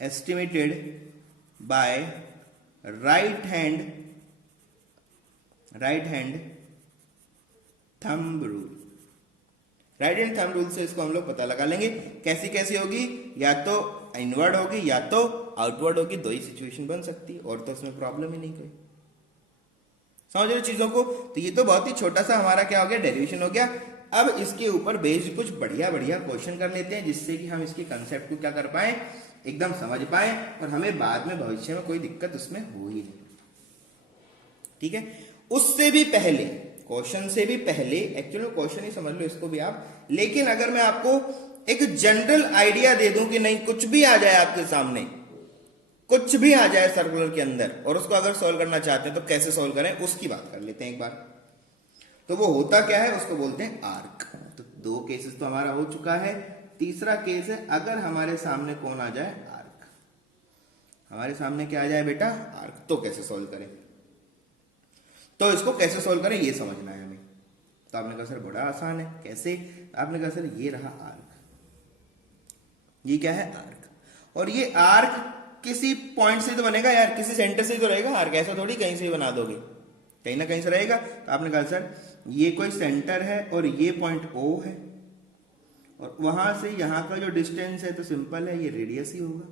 estimated by right hand thumb rule। Right hand thumb rule से इसको हम लोग पता लगा लेंगे। कैसी कैसी होगी, या तो इनवर्ड होगी या तो आउटवर्ड होगी, दो ही सिचुएशन बन सकती है, और तो उसमें प्रॉब्लम ही नहीं कोई। समझ रहे चीजों को। तो ये तो बहुत ही छोटा सा हमारा क्या हो गया, डेरिवेशन हो गया। अब इसके ऊपर बेस्ड कुछ बढ़िया बढ़िया क्वेश्चन कर लेते हैं, जिससे कि हम इसके कंसेप्ट को क्या कर पाए, एकदम समझ पाए, और हमें बाद में भविष्य में कोई दिक्कत उसमें हो ही नहीं। ठीक है, उससे भी पहले, क्वेश्चन से भी पहले, एक्चुअली क्वेश्चन ही समझ लो इसको भी आप, लेकिन अगर मैं आपको एक जनरल आइडिया दे दूं कि नहीं कुछ भी आ जाए आपके सामने, कुछ भी आ जाए सर्कुलर के अंदर, और उसको अगर सॉल्व करना चाहते हैं तो कैसे सॉल्व करें, उसकी बात कर लेते हैं एक बार। तो वो होता क्या है, उसको बोलते हैं आर्क। तो 2 केसेस तो हमारा हो चुका है, तीसरा केस है अगर हमारे सामने कौन आ जाए, आर्क। हमारे सामने क्या आ जाए बेटा, आर्क। तो कैसे सॉल्व करें, तो इसको कैसे सॉल्व करें ये समझना है हमें। तो आपने कहा सर बड़ा आसान है, कैसे, आपने कहा सर ये रहा आर्क, ये क्या है आर्क, और ये आर्क किसी पॉइंट से तो बनेगा यार, किसी सेंटर से तो रहेगा आर्क, ऐसा थोड़ी कहीं से ही बना दोगे, कहीं ना कहीं से रहेगा। तो आपने कहा सर ये कोई सेंटर है और ये पॉइंट O है, और वहां से यहां का जो डिस्टेंस है तो सिंपल है, ये रेडियस ही होगा,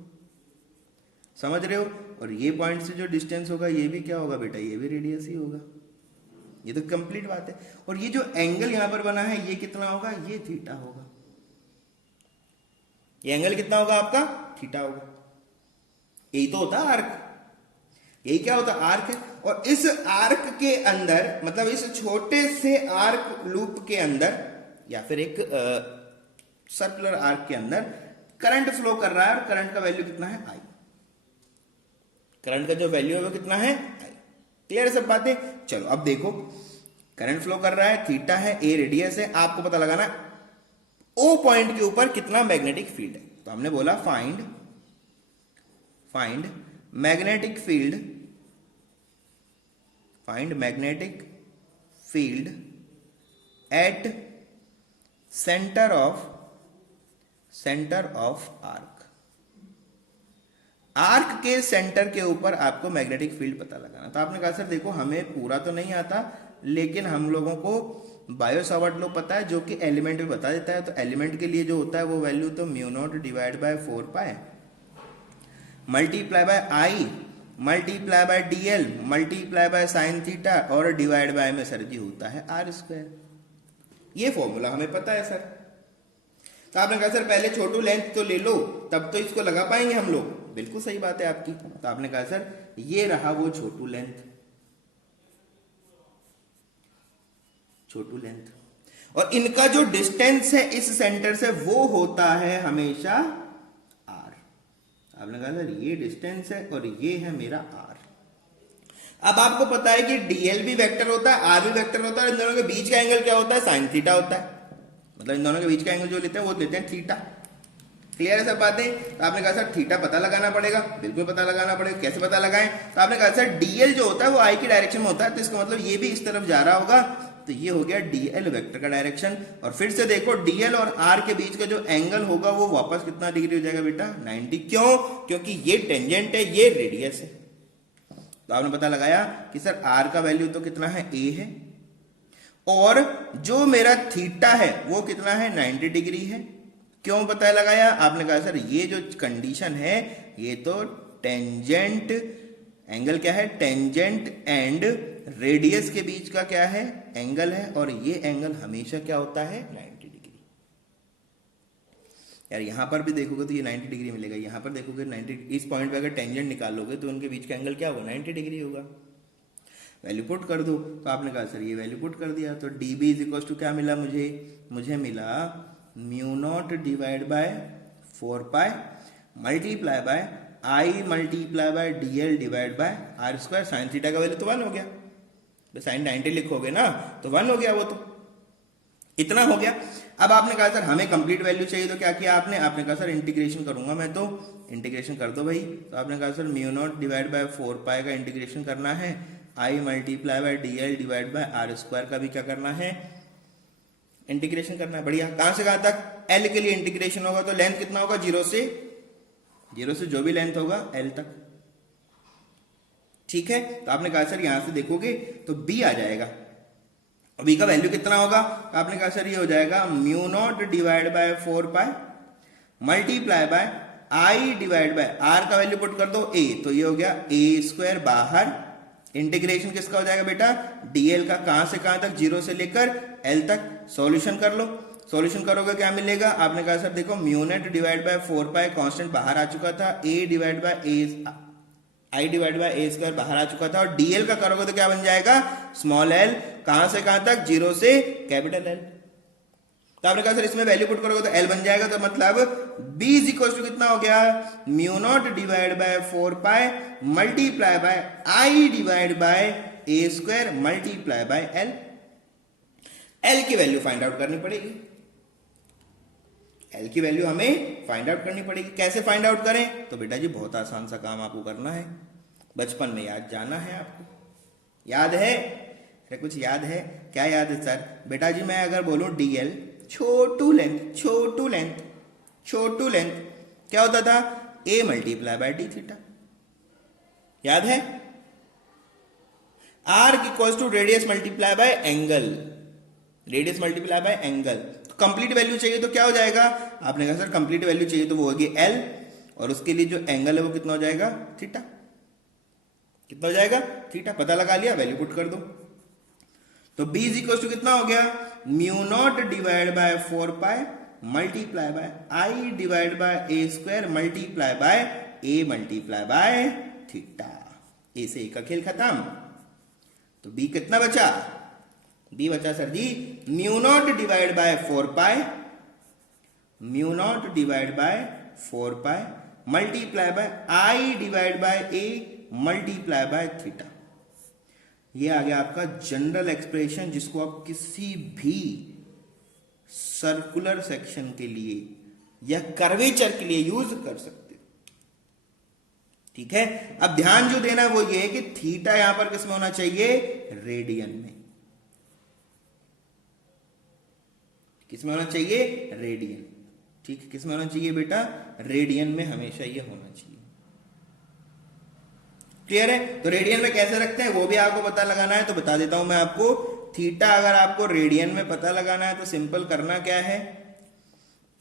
समझ रहे हो। और ये पॉइंट से जो डिस्टेंस होगा ये भी क्या होगा बेटा, ये भी रेडियस ही होगा। ये तो कंप्लीट बात है। और ये जो एंगल यहां पर बना है ये कितना होगा, ये थीटा होगा। ये एंगल कितना होगा आपका, थीटा होगा। यही तो होता है आर्क, यही क्या होता है आर्क है। और इस आर्क के अंदर, मतलब इस छोटे से आर्क लूप के अंदर, या फिर एक सर्कुलर आर्क के अंदर करंट फ्लो कर रहा है, और करंट का वैल्यू कितना है, आई। करंट का जो वैल्यू है वो कितना है, आई। क्लियर है सब बातें। चलो अब देखो, करंट फ्लो कर रहा है, थीटा है, ए रेडियस है, आपको पता लगाना ओ पॉइंट के ऊपर कितना मैग्नेटिक फील्ड है। तो हमने बोला find magnetic field at centre of arc के सेंटर के ऊपर आपको मैग्नेटिक फील्ड पता लगाना। तो आपने कहा सर देखो हमें पूरा तो नहीं आता, लेकिन हम लोगों को बायो सावर्ट लॉ पता है, जो कि एलिमेंट भी बता देता है। तो एलिमेंट के लिए जो होता है वो वैल्यू तो mu naught divide by 4 pi multiply by I multiply by DL multiply by sine theta और डिवाइड बाय में सर जी होता है आर स्क्वायर। ये फॉर्मूला हमें पता है सर। तो आपने कहा सर पहले छोटू लेंथ तो ले लो तब तो इसको लगा पाएंगे हम लोग। बिल्कुल सही बात है आपकी। तो आपने कहा सर ये रहा वो छोटू लेंथ, छोटू लेंथ, और इनका जो डिस्टेंस है इस सेंटर से वो होता है हमेशा आर। आपने कहा सर ये डिस्टेंस है और ये है मेरा आर। अब आपको पता है कि डीएल भी वेक्टर होता है, आर भी वेक्टर होता है, इन दोनों के बीच का एंगल क्या होता है, साइन थीटा होता है। मतलब इन दोनों के बीच का एंगल जो लेते हैं वो लेते हैं थीटा। क्लियर है सब बातें। तो आपने कहा सर थीटा पता लगाना पड़ेगा। बिल्कुल पता लगाना पड़ेगा। कैसे पता लगाएं? तो आपने कहा सर डीएल जो होता है वो आई की डायरेक्शन में होता है, तो इसका मतलब ये भी इस तरफ जा रहा होगा, तो ये हो गया डीएल वेक्टर का डायरेक्शन। और फिर से देखो डीएल और आर के बीच का जो एंगल होगा वो वापस कितना डिग्री हो जाएगा बेटा, 90। क्यों? क्योंकि ये टेंजेंट है, ये रेडियस है। तो आपने पता लगाया कि सर आर का वैल्यू तो कितना है, ए है, और जो मेरा थीटा है वो कितना है, 90 डिग्री है। क्यों पता लगाया? आपने कहा सर ये जो कंडीशन है ये तो टेंजेंट एंगल क्या है, टेंजेंट एंड रेडियस के बीच का क्या है, एंगल है, और ये एंगल हमेशा क्या होता है, 90 डिग्री। यार यहां पर भी देखोगे तो ये 90 डिग्री मिलेगा, यहां पर देखोगे 90। इस पॉइंट पे अगर टेंजेंट निकालोगे तो उनके बीच का एंगल क्या होगा, 90 डिग्री होगा। वैल्यू पुट कर दो। तो आपने कहा सर ये वैल्यू पुट कर दिया, तो D B is equal to क्या मिला मुझे मिला mu naught divide by 4 pi multiply by I multiply by DL divide by R square. Sine theta का वैल्यू तो 1 हो गया, साइन 90 लिखोगे ना तो 1 हो गया, वो तो इतना हो गया। अब आपने कहा सर हमें कंप्लीट वैल्यू चाहिए, तो क्या किया आपने कहा सर इंटीग्रेशन करूंगा मैं, तो इंटीग्रेशन कर दो भाई। तो आपने कहा sir mu naught divide by 4 pi का इंटीग्रेशन करना है, I multiply by DL divide by R square का भी क्या करना है, इंटीग्रेशन करना है। बढ़िया। कहां से कहां तक, एल के लिए इंटीग्रेशन होगा तो लेंथ कितना होगा, 0 से जो भी लेंथ होगा एल तक। ठीक है। तो आपने कहा सर यहां से देखोगे तो बी आ जाएगा, और बी का वैल्यू कितना होगा, तो आपने कहा सर ये हो जाएगा mu naught divide by 4 pi multiply by I divide by R का वैल्यू पुट कर दो ए, तो ये हो गया ए स्क्वायर बाहर। इंटीग्रेशन किसका हो जाएगा बेटा, डीएल का। कहां से कहां तक, 0 से लेकर एल तक। सॉल्यूशन कर लो। सॉल्यूशन करोगे क्या मिलेगा, आपने कहा सर देखो mu naught divide by 4 pi constant बाहर आ चुका था, A divide by A I divide by A square बाहर आ चुका था, और डीएल का करोगे तो क्या बन जाएगा, स्मॉल एल। कहां से कहां तक, 0 से कैपिटल एल। तो आपने कहा सर इसमें वैल्यू पुट करोगे तो एल बन जाएगा, तो मतलब b इज इक्वल टू कितना हो गया, mu naught divide by 4 pi multiply by I divide by A square multiply by L. L की वैल्यू फाइंड आउट करनी पड़ेगी, एल की वैल्यू हमें फाइंड आउट करनी पड़ेगी। कैसे फाइंड आउट करें, तो बेटा जी बहुत आसान सा काम आपको करना है, बचपन में याद जाना है आपको। याद है कुछ याद है, क्या याद है सर, बेटा जी मैं अगर बोलूं डीएल छोटू लेंथ क्या होता था, A multiply by D theta. याद है, R equals to radius multiply by angle, radius multiply by angle. Complete value चाहिए तो क्या हो जाएगा, आपने कहा सर कंप्लीट वैल्यू चाहिए तो वो होगी एल, और उसके लिए जो एंगल है वो कितना हो जाएगा, थीटा। कितना हो जाएगा, थीटा। पता लगा लिया, वैल्यू पुट कर दो। तो b इज इक्वल टू कितना हो गया, mu naught divide by 4 pi multiply by I divide by A square multiply by A multiply by theta. A से ए का खेल खत्म। तो b कितना बचा, b बचा sir ji mu naught divide by 4 pi, mu naught divide by 4 pi multiply by I divide by A multiply by theta. ये आ गया आपका जनरल एक्सप्रेशन, जिसको आप किसी भी सर्कुलर सेक्शन के लिए या कर्वेचर के लिए यूज कर सकते हो। ठीक है। अब ध्यान जो देना है वो ये है कि थीटा यहां पर किसमें होना चाहिए, रेडियन में। किसमें होना चाहिए, रेडियन। ठीक है, किसमें होना चाहिए बेटा, रेडियन में हमेशा ये होना चाहिए। क्लियर है। तो रेडियन में कैसे रखते हैं वो भी आपको पता लगाना है, तो बता देता हूं मैं आपको। थीटा अगर आपको रेडियन में पता लगाना है तो सिंपल करना क्या है,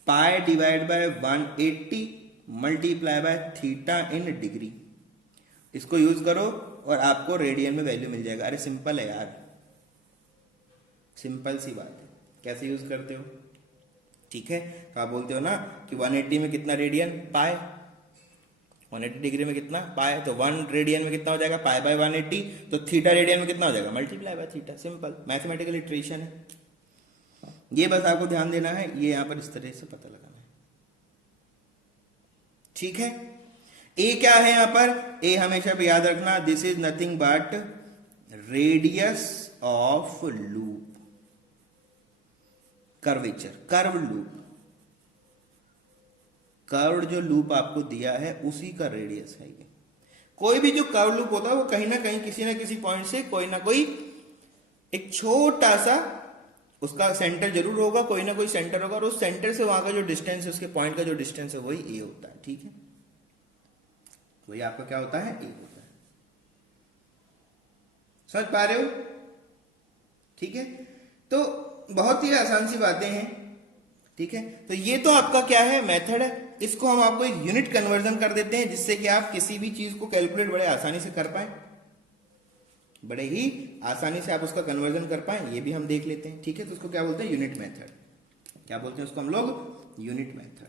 pi divide by 180 multiply by theta in degree. इसको यूज करो और आपको रेडियन में वैल्यू मिल जाएगा। अरे सिंपल है यार, सिंपल सी बात है। कैसे यूज करते हो? ठीक है, तो आप बोलते हो ना कि 180 में कितना रेडियन? पाए। 180 डिग्री में कितना? पाए। तो 1 रेडियन में कितना हो जाएगा? Pi by 180। तो थीटा रेडियन में कितना हो जाएगा? Multiply by theta. Simple mathematical iteration है ये, बस आपको ध्यान देना है, ये यहां पर इस तरह से पता लगाना है। ठीक है, ए क्या है यहां पर? ए हमेशा पे याद रखना, this is nothing but radius of loop, curvature, curve loop. Curve जो लूप आपको दिया है उसी का रेडियस है ये। कोई भी जो कर्व लूप होता है वो कहीं ना कहीं किसी ना किसी पॉइंट से कोई ना कोई एक छोटा सा उसका सेंटर जरूर होगा, कोई ना कोई सेंटर होगा, और उस सेंटर से वहां का जो डिस्टेंस है, उसके पॉइंट का जो डिस्टेंस है वही ए होता है। ठीक है, वही आपका क्या होता है? ए होता है। समझ पा रहे हो? ठीक है, तो बहुत ही आसान सी बातें हैं। ठीक है, तो ये तो आपका क्या है? मेथड है। इसको हम आपको एक यूनिट कन्वर्जन कर देते हैं, जिससे कि आप किसी भी चीज को कैलकुलेट बड़े आसानी से कर पाए, बड़े ही आसानी से आप उसका कन्वर्जन कर पाए, ये भी हम देख लेते हैं। ठीक है, तो उसको क्या बोलते हैं? Unit method. क्या बोलते हैं उसको हम लोग? Unit method.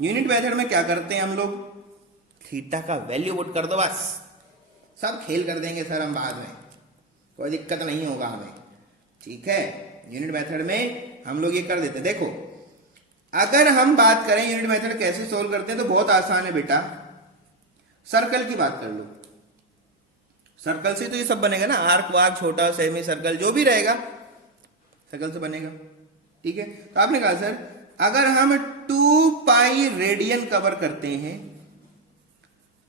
यूनिट मेथड में क्या करते हैं हम लोग? थीटा का वैल्यू पुट कर दो, बस सब खेल कर देंगे सर हम बाद में, कोई दिक्कत नहीं होगा हमें। ठीक है, यूनिट मेथड में हम लोग ये कर देते हैं। देखो, अगर हम बात करें यूनिट मेथड कैसे सोल्व करते हैं, तो बहुत आसान है बेटा। सर्कल की बात कर लो, सर्कल से तो ये सब बनेगा ना, आर्क वार्क छोटा सेमी सर्कल जो भी रहेगा सर्कल से बनेगा। ठीक है, तो आपने कहा सर अगर हम 2 पाई रेडियन कवर करते हैं,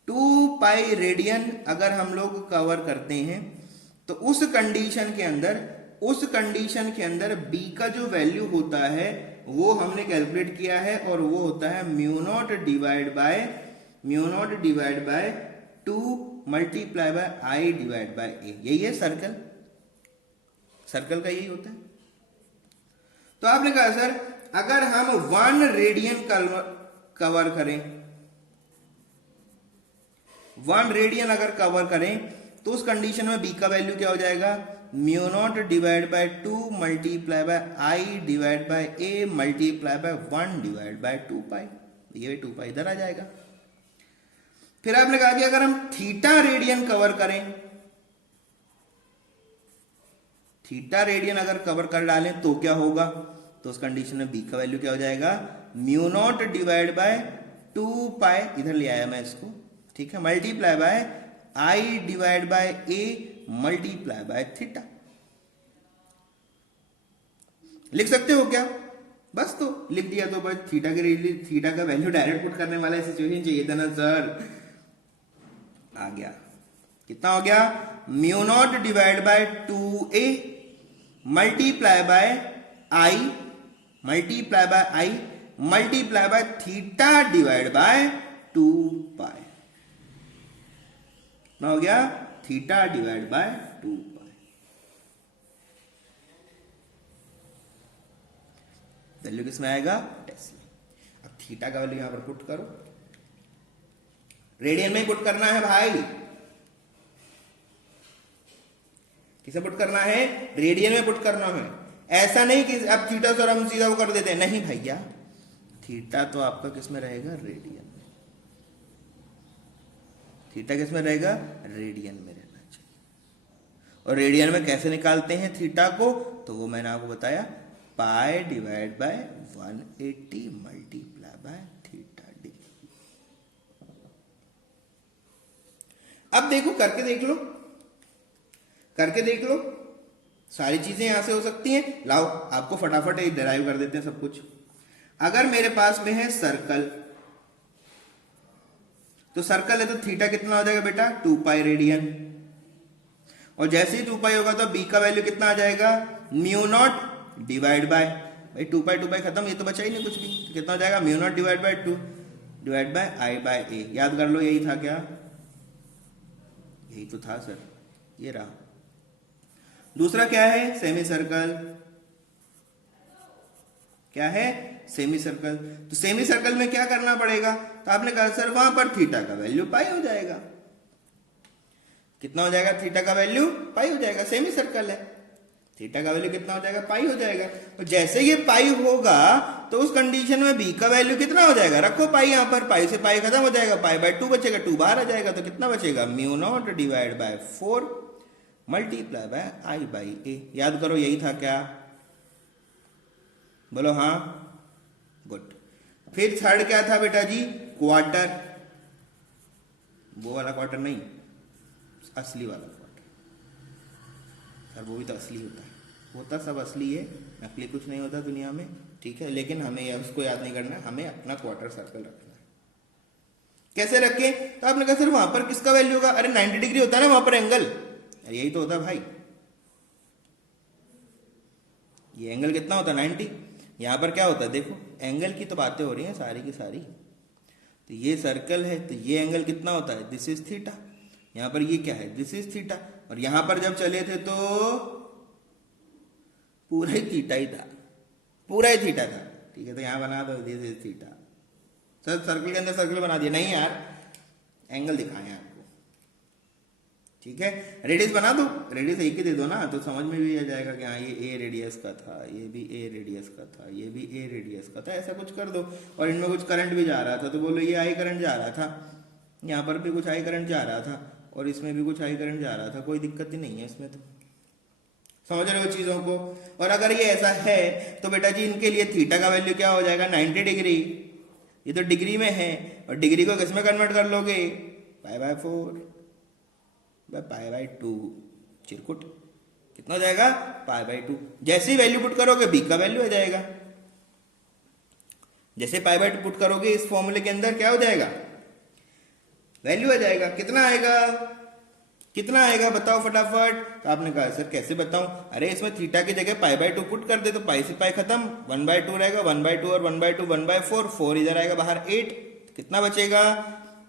2 पाई रेडियन अगर हम लोग कवर करते हैं, तो उस कंडीशन के अंदर बी का जो वैल्यू होता है वो हमने कैलकुलेट किया है, और वो होता है mu naught divide by 2 multiply by I divide by A. यही है सर्कल, सर्कल का यही होता है। तो आपने कहा सर अगर हम 1 रेडियन कवर करें, 1 रेडियन अगर कवर करें, तो उस कंडीशन में बी का वैल्यू क्या हो जाएगा? Mu naught divide by 2 multiply by I divide by A multiply by 1 divide by 2 पाई। ये 2 पाई इधर आ जाएगा। फिर आपने कहा कि अगर हम थीटा रेडियन कवर करें, थीटा रेडियन अगर कवर कर डालें तो क्या होगा? तो उस कंडीशन में बी का वैल्यू क्या हो जाएगा? म्यू नॉट डिवाइड बाय 2 पाई, इधर ले आया मैं इसको, ठीक है, multiply by I divide by A multiply by theta. लिख सकते हो क्या? बस तो लिख दिया, तो बस थीटा का वैल्यू डायरेक्ट पुट करने वाला सिचुएशन चाहिए था ना सर। आ गया, कितना हो गया? Mu naught divide bye 2a multiply by I multiply by theta divide by 2 पाई। ना हो गया? Theta divide by 2 pi. Value किसमें आएगा? टेस्ला। अब थीटा का वैल्यू यहां पर पुट करो, रेडियन में पुट करना है भाई। किसे पुट करना है? रेडियन में पुट करना है। ऐसा नहीं कि अब थीटा सर हम सीधा वो कर देते हैं, नहीं भैया, थीटा तो आपका किसमें रहेगा? रेडियन में। थीटा किसमें रहेगा? रेडियन में रहना चाहिए। और रेडियन में कैसे निकालते हैं थीटा को? तो वो मैंने आपको बताया, pi divide by 180 multiply by theta degree. अब देखो, करके देख लो, सारी चीजें यहां से हो सकती हैं। लाओ आपको फटाफट एक डिराइव कर देते हैं सब कुछ। अगर मेरे पास में है सर्कल, तो सर्कल है तो थीटा कितना हो जाएगा बेटा? 2 पाई रेडियन। और जैसे ही 2 पाई होगा तो बी का वैल्यू कितना आ जाएगा? म्यू नॉट डिवाइड बाय, भाई 2 पाई खत्म, ये तो बचा ही नहीं कुछ भी, तो कितना हो जाएगा? Mu naught divide by 2 divide by I by A. याद कर लो, यही था क्या? यही तो था सर, ये रहा। दूसरा क्या है? Semi circle. क्या है? Semi circle. तो सेमी सर्कल में क्या करना पड़ेगा, तो आपने कहा सर वहां पर थीटा का वैल्यू पाई हो जाएगा। कितना हो जाएगा, थीटा का वैल्यू पाई हो जाएगा, सेमी सर्कल है, थीटा का वैल्यू कितना हो जाएगा, पाई हो जाएगा। और जैसे ये पाई होगा तो उस कंडीशन में बी का वैल्यू कितना हो जाएगा, रखो पाई यहां पर, पाई से पाई खत्म हो जाएगा, पाई बाय 2 बचेगा, 2 बाहर आ जाएगा, तो कितना बचेगा, mu naught divide by 4 multiply by I by A. याद करो यही था क्या, बोलो हाँ, गुड। फिर थर्ड क्या था बेटा जी, क्वार्टर, वो वाला क्वार्टर नहीं, असली वाला क्वार्टर। सर वो भी तो असली होता सब असली है, नकली कुछ नहीं होता दुनिया में, ठीक है। लेकिन हमें उसको याद नहीं करना, हमें अपना क्वार्टर सर्कल रखना है। कैसे रखें, तो आपने कहा सर वहां पर किसका वैल्यू होगा, अरे 90 डिग्री होता है ना वहां पर एंगल, यही तो होता भाई, ये एंगल कितना होता है 90। यहां पर क्या होता है, देखो एंगल की तो बातें हो रही हैं सारी की सारी। तो ये सर्कल है तो ये एंगल कितना होता है, दिस इज थीटा। यहां पर ये क्या है, दिस इज थीटा। और यहां पर जब चले थे तो पूरा ही थीटा ही था, पूरा ही थीटा था, ठीक है। तो यहां बना दो this is theta. Sir circle के अंदर सर्कल बना दिया, नहीं यार एंगल दिखाएं आपको, ठीक है। रेडियस बना दो, रेडियस एक ही दे दो ना, तो समझ में भी आ जाएगा कि हाँ ये ए रेडियस का था, ये भी ए रेडियस का था, ये भी ए रेडियस का था, ऐसा कुछ कर दो। और इनमें कुछ करंट भी जा रहा था तो बोलो ये आई करंट जा रहा था, यहाँ पर भी कुछ आई करंट जा रहा था, और इसमें भी कुछ आई करंट जा रहा था, कोई दिक्कत ही नहीं है इसमें। तो समझ रहे हो चीजों को। और अगर ये ऐसा है तो बेटा जी इनके लिए थीटा का वैल्यू क्या हो जाएगा, 90 डिग्री। ये तो डिग्री में है, और डिग्री को किसमें कन्वर्ट कर लोगे, पाई बाय 4 पाई बाय 2, चिरकुट कितना हो जाएगा, पाई बाय 2। जैसे ही वैल्यू पुट करोगे बी का वैल्यू आ जाएगा, जैसे पाई बाय 2 पुट करोगे इस फॉर्मूले के अंदर क्या हो जाएगा, वैल्यू आ जाएगा। कितना आएगा, कितना आएगा बताओ फटाफट। तो आपने कहा सर कैसे बताऊं, अरे इसमें थीटा की जगह पाई बाय 2 पुट कर दे तो पाई से पाई खत्म, 1/2 रहेगा, 1/2 और 1/2 1/4, 4 इधर आएगा बाहर 8, कितना बचेगा,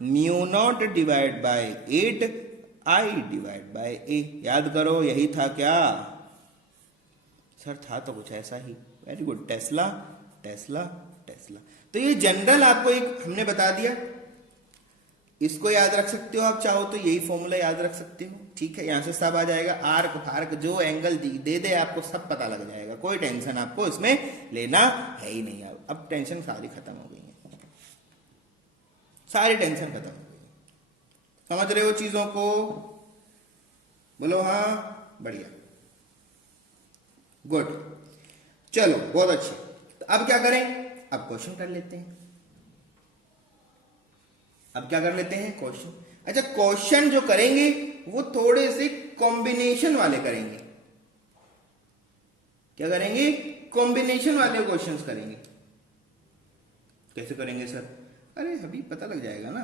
mu naught divide by 8 I divide by A. याद करो यही था क्या, सर था तो कुछ ऐसा ही, very good, Tesla Tesla Tesla. तो ये जनरल आपको एक हमने बता दिया, इसको याद रख सकते हो आप चाहो तो, यही फॉर्मूला याद रख सकते हो, ठीक है। यहां से सब आ जाएगा, आर्क फार्क जो एंगल दे दे आपको सब पता लग जाएगा, कोई टेंशन आपको इसमें लेना है ही नहीं। अब टेंशन सारी खत्म हो गई है, सारी टेंशन खत्म हो गई, समझ रहे हो चीजों को, बोलो हाँ, बढ़िया, गुड। चलो बहुत अच्छे। तो अब क्या करें, अब क्वेश्चन कर लेते हैं। अब क्या कर लेते हैं, क्वेश्चन। अच्छा क्वेश्चन जो करेंगे वो थोड़े से कॉम्बिनेशन वाले करेंगे। क्या करेंगे, कॉम्बिनेशन वाले क्वेश्चंस करेंगे। कैसे करेंगे सर, अरे अभी पता लग जाएगा ना,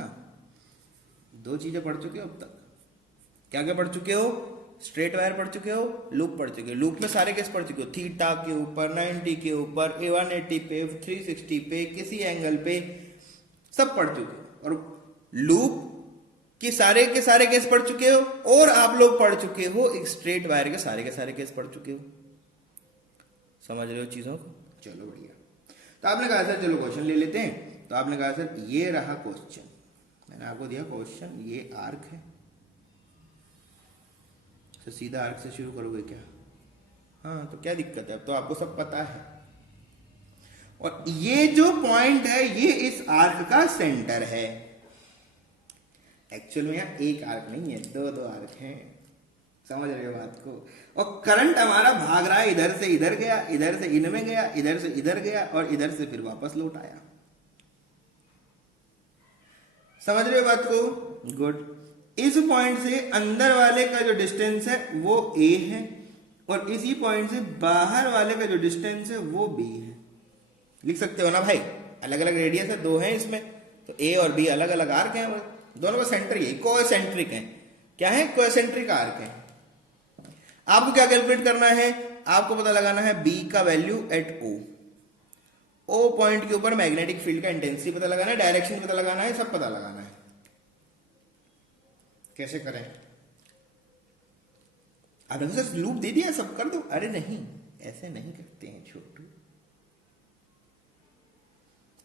2 चीजें पढ़ चुके हो अब तक। क्या क्या पढ़ चुके हो, स्ट्रेट वायर पढ़ चुके हो, लूप पढ़ चुके हो। लूप में सारे केस पढ़ चुके हो, थीटा के ऊपर, 90 के ऊपर, 180 पे, 360 पे, किसी एंगल पे, सब पढ़ चुके हो। और लूप के सारे केस पढ़ चुके हो, और आप लोग पढ़ चुके हो एक स्ट्रेट वायर के सारे केस पढ़ चुके हो। समझ रहे हो चीजों को, चलो बढ़िया। तो आपने कहा सर चलो क्वेश्चन ले लेते हैं। तो आपने कहा सर ये रहा क्वेश्चन, मैंने आपको दिया क्वेश्चन, ये आर्क है, तो सीधा आर्क से शुरू करोगे क्या, हाँ तो क्या दिक्कत है, अब तो आपको सब पता है। और ये जो पॉइंट है ये इस आर्क का सेंटर है। एक्चुअल में यहाँ एक आर्क नहीं है, 2 आर्क हैं, समझ रहे हो बात को। और करंट हमारा भाग रहा है, इधर से इधर गया, इधर से इनमें गया, इधर से इधर गया, और इधर से फिर वापस लौट आया। समझ रहे हो बात को, गुड। इस पॉइंट से अंदर वाले का जो डिस्टेंस है वो a है, और इसी पॉइंट से बाहर वाले का जो डिस्टेंस है वो b है। लिख सकते हो ना भाई, अलग अलग रेडियस है, 2 हैं इसमें, तो a और b अलग अलग आर्क हैं, दोनों का सेंटर यही कोएसेंट्रिक है। क्या है, कोएसेंट्रिक आर्क है। आपको क्या कैलकुलेट करना है, आपको पता लगाना है b का वैल्यू एट o पॉइंट के ऊपर मैग्नेटिक फील्ड का इंटेंसिटी पता लगाना है, डायरेक्शन पता लगाना है, सब पता लगाना है। कैसे करें, आपने सर लूप दे दिया सब कर दो, अरे नहीं ऐसे नहीं करते हैं छोटू,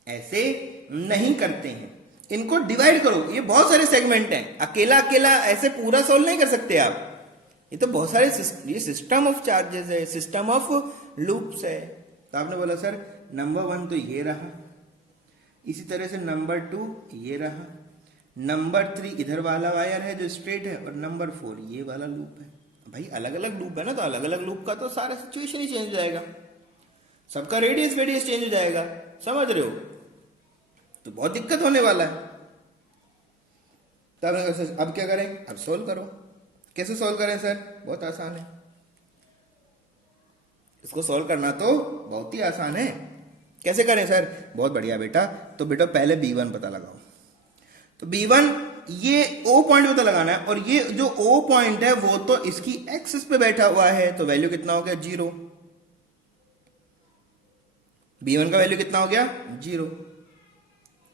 ऐसे नहीं करते हैं, इनको डिवाइड करो। ये बहुत सारे सेगमेंट हैं, अकेला अकेला ऐसे पूरा सॉल्व नहीं कर सकते आप। ये तो बहुत सारे ये सिस्टम ऑफ चार्जेस है, सिस्टम ऑफ लूप्स है। तो आपने बोला सर नंबर 1 तो ये रहा, इसी तरह से नंबर 2 ये रहा, नंबर 3 इधर वाला वायर है जो स्ट्रेट है, और नंबर 4 ये वाला लूप है। भाई अलग अलग लूप है ना, तो अलग अलग लूप का तो सारा सिचुएशन ही चेंज हो जाएगा, सबका रेडियस वेडियस चेंज हो जाएगा, समझ रहे हो? तो बहुत दिक्कत होने वाला है। तब अब क्या करें, अब सोल्व करो। कैसे सोल्व करें सर? बहुत आसान है, इसको सोल्व करना तो बहुत ही आसान है। कैसे करें सर? बहुत बढ़िया बेटा, तो बेटा पहले B1 पता लगाओ। तो B1 ये O पॉइंट पता लगाना है, और ये जो O पॉइंट है वो तो इसकी एक्सिस पे बैठा हुआ है, तो वैल्यू कितना हो गया? 0। B1 का वैल्यू कितना हो गया? 0।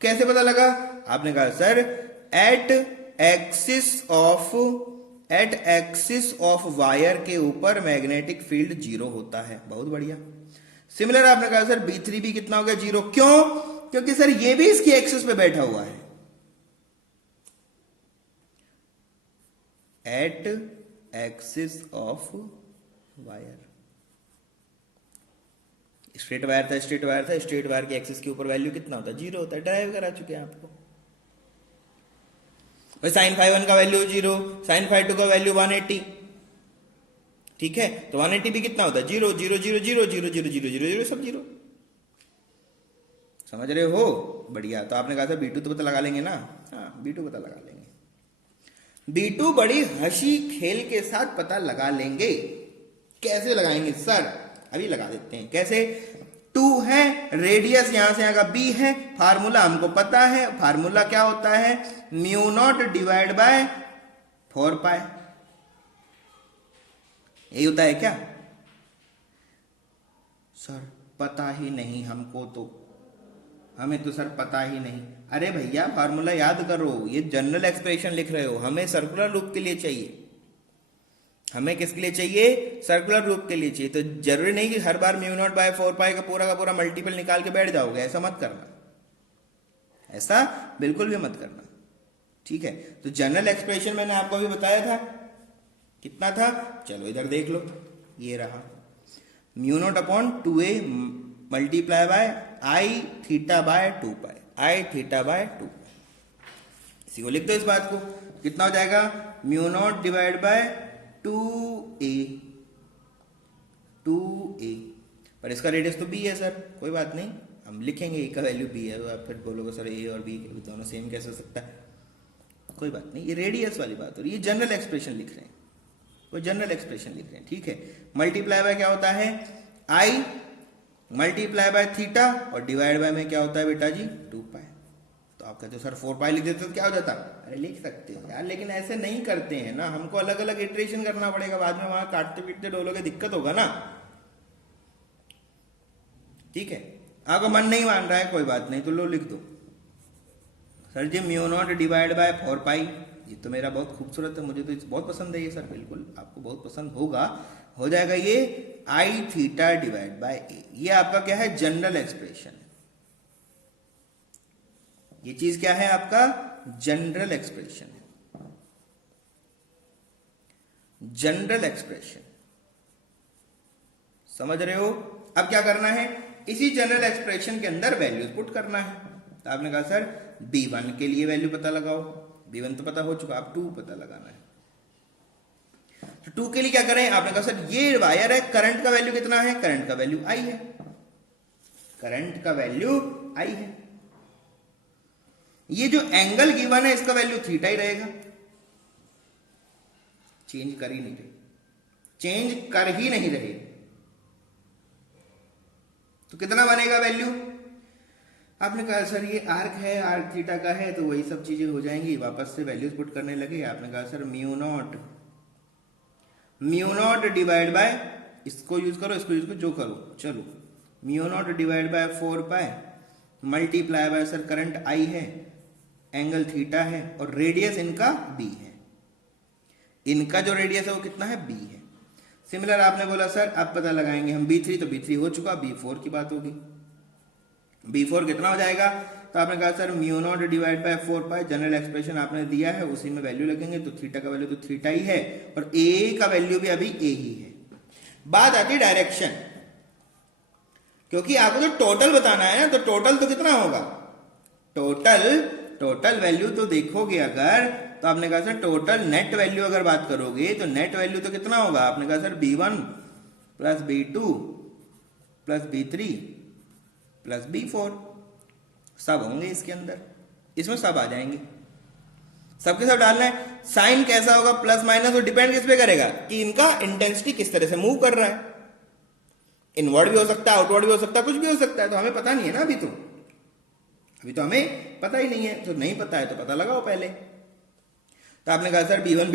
कैसे पता लगा? आपने कहा sir at axis of wire के ऊपर मैग्नेटिक फील्ड 0 होता है। बहुत बढ़िया। सिमिलर आपने कहा सर B3 भी कितना हो गया? 0। क्यों? क्योंकि सर ये भी इसकी एक्सिस पे बैठा हुआ है। At axis of wire, straight wire था, स्ट्रेट वायर था, स्ट्रेट वायर की एक्सिस के ऊपर वैल्यू कितना होता है? 0 होता है। ड्राइव करा चुके हैं आपको। साइन फाई 1 का वैल्यू 0, साइन फाई 2 का वैल्यू 180, ठीक है? तो 180 भी कितना होता है? 0 0 0 0 0 0 0 0 0 सब 0। समझ रहे हो? बढ़िया। तो आपने कहा था B2 तो पता लगा लेंगे ना? हाँ, B2 पता लगा लेंगे। B2 बड़ी हंसी खेल के साथ पता लगा लेंगे। कैसे लगाएंगे सर? अभी लगा देते हैं। कैसे? 2 है, रेडियस यहां से यहां का B है, फार्मूला हमको पता है। फार्मूला क्या होता है? μ0 डिवाइड बाय 4 पाई। यही होता है क्या? सर पता ही नहीं हमको, तो हमें तो सर पता ही नहीं। अरे भैया फार्मूला याद करो, ये जनरल एक्सप्रेशन लिख रहे हो, हमें सर्कुलर लूप के लिए चाहिए। हमें किसके लिए चाहिए? सर्कुलर लूप के लिए चाहिए। तो जरूरी नहीं कि हर बार μ0 बाय 4 पाई का पूरा मल्टीपल निकाल के बैठ जाओगे, ऐसा मत करना, ऐसा बिल्कुल भी मत करना, ठीक है? तो जनरल एक्सप्रेशन मैंने आपको अभी बताया था, कितना था? चलो इधर देख लो, ये रहा μ0 upon 2a multiply by I theta by 2 pi, I theta by 2। इसी को लिख दो, इस बात को। कितना हो जाएगा? μ0 डिवाइड बाय 2a, पर इसका रेडियस तो b है सर। कोई बात नहीं, हम लिखेंगे a का वैल्यू b है, तो आप फिर बोलोगे सर a और b दोनों सेम कैसे हो सकता है? कोई बात नहीं, ये रेडियस वाली बात हो रही है। ये जनरल एक्सप्रेशन लिख रहे हैं, कोई जनरल एक्सप्रेशन लिख रहे हैं, ठीक है? मल्टीप्लाई बाय क्या होता है? i मल्टीप्लाई बाय थीटा, और डिवाइड बाय में क्या होता है बेटा जी? 2 पाई। तो आप कहते हो सर 4 पाई लिख देते तो क्या हो जाता? अरे लिख सकते हो यार, लेकिन ऐसे नहीं करते हैं ना, हमको अलग अलग इटरेशन करना पड़ेगा, बाद में वहां काटते पीटते डोलोगे, दिक्कत होगा ना, ठीक है? आपका मन नहीं मान रहा है, कोई बात नहीं, तो लो लिख दो सर जी μ0 डिवाइड बाय 4 पाई। ये तो मेरा बहुत खूबसूरत है, मुझे तो बहुत पसंद है ये सर, बिल्कुल आपको बहुत पसंद होगा। हो जाएगा ये आई थीटा डिवाइड बाय ए। ये आपका क्या है? General expression. ये चीज क्या है? आपका जनरल एक्सप्रेशन है, जनरल एक्सप्रेशन। समझ रहे हो? अब क्या करना है? इसी जनरल एक्सप्रेशन के अंदर वैल्यूज पुट करना है। तो आपने कहा सर B1 के लिए वैल्यू पता लगाओ। B1 तो पता हो चुका, अब 2 पता लगाना है। तो 2 के लिए क्या करें? आपने कहा सर ये वायर है, करंट का वैल्यू कितना है? करंट का वैल्यू I है, करंट का वैल्यू I है। ये जो एंगल गिवन है इसका वैल्यू थीटा ही रहेगा, चेंज कर ही नहीं रहे, चेंज कर ही नहीं रहे। तो कितना बनेगा वैल्यू? आपने कहा सर ये आर्क है, आर्क थीटा का है, तो वही सब चीजें हो जाएंगी। वापस से वैल्यूज पुट करने लगे। आपने कहा सर μ0 डिवाइड बाय, इसको यूज करो, इसको यूज करो, जो करो, चलो μ0 divide by 4 pi multiply by sir current I है, एंगल थीटा है, और रेडियस इनका b है। इनका जो रेडियस है वो कितना है? b है। सिमिलर आपने बोला सर अब पता लगाएंगे हम B3, तो B3 हो चुका, B4 की बात होगी। B4 कितना हो जाएगा, तो आपने कहा sir mu naught divide by 4 pi, general expression आपने दिया है उसी में वैल्यू लगेंगे, तो थीटा का वैल्यू तो थीटा ही है और ए का वैल्यू भी अभी ए ही है। बात आती है डायरेक्शन, क्योंकि आपको तो टोटल बताना है ना, तो टोटल तो कितना होगा, टोटल वैल्यू तो देखोगे अगर, तो आपने कहा सर टोटल नेट वैल्यू अगर बात करोगे तो नेट वैल्यू तो कितना होगा, आपने कहा sir B1 plus B2 plus B3 plus B4 सब होंगे इसके अंदर, इसमें सब आ जाएंगे, सबके सब डालना है। साइन कैसा होगा, प्लस माइनस, वो डिपेंड किस पे करेगा कि इनका इंटेंसिटी किस तरह से मूव कर रहा है, इनवर्ड भी हो सकता है, आउटवर्ड भी हो सकता है, कुछ भी हो सकता है, तो हमें पता नहीं है ना अभी तो हमें पता ही नहीं है, तो नहीं पता है तो पता लगाओ पहले। तो आपने कहा सर B1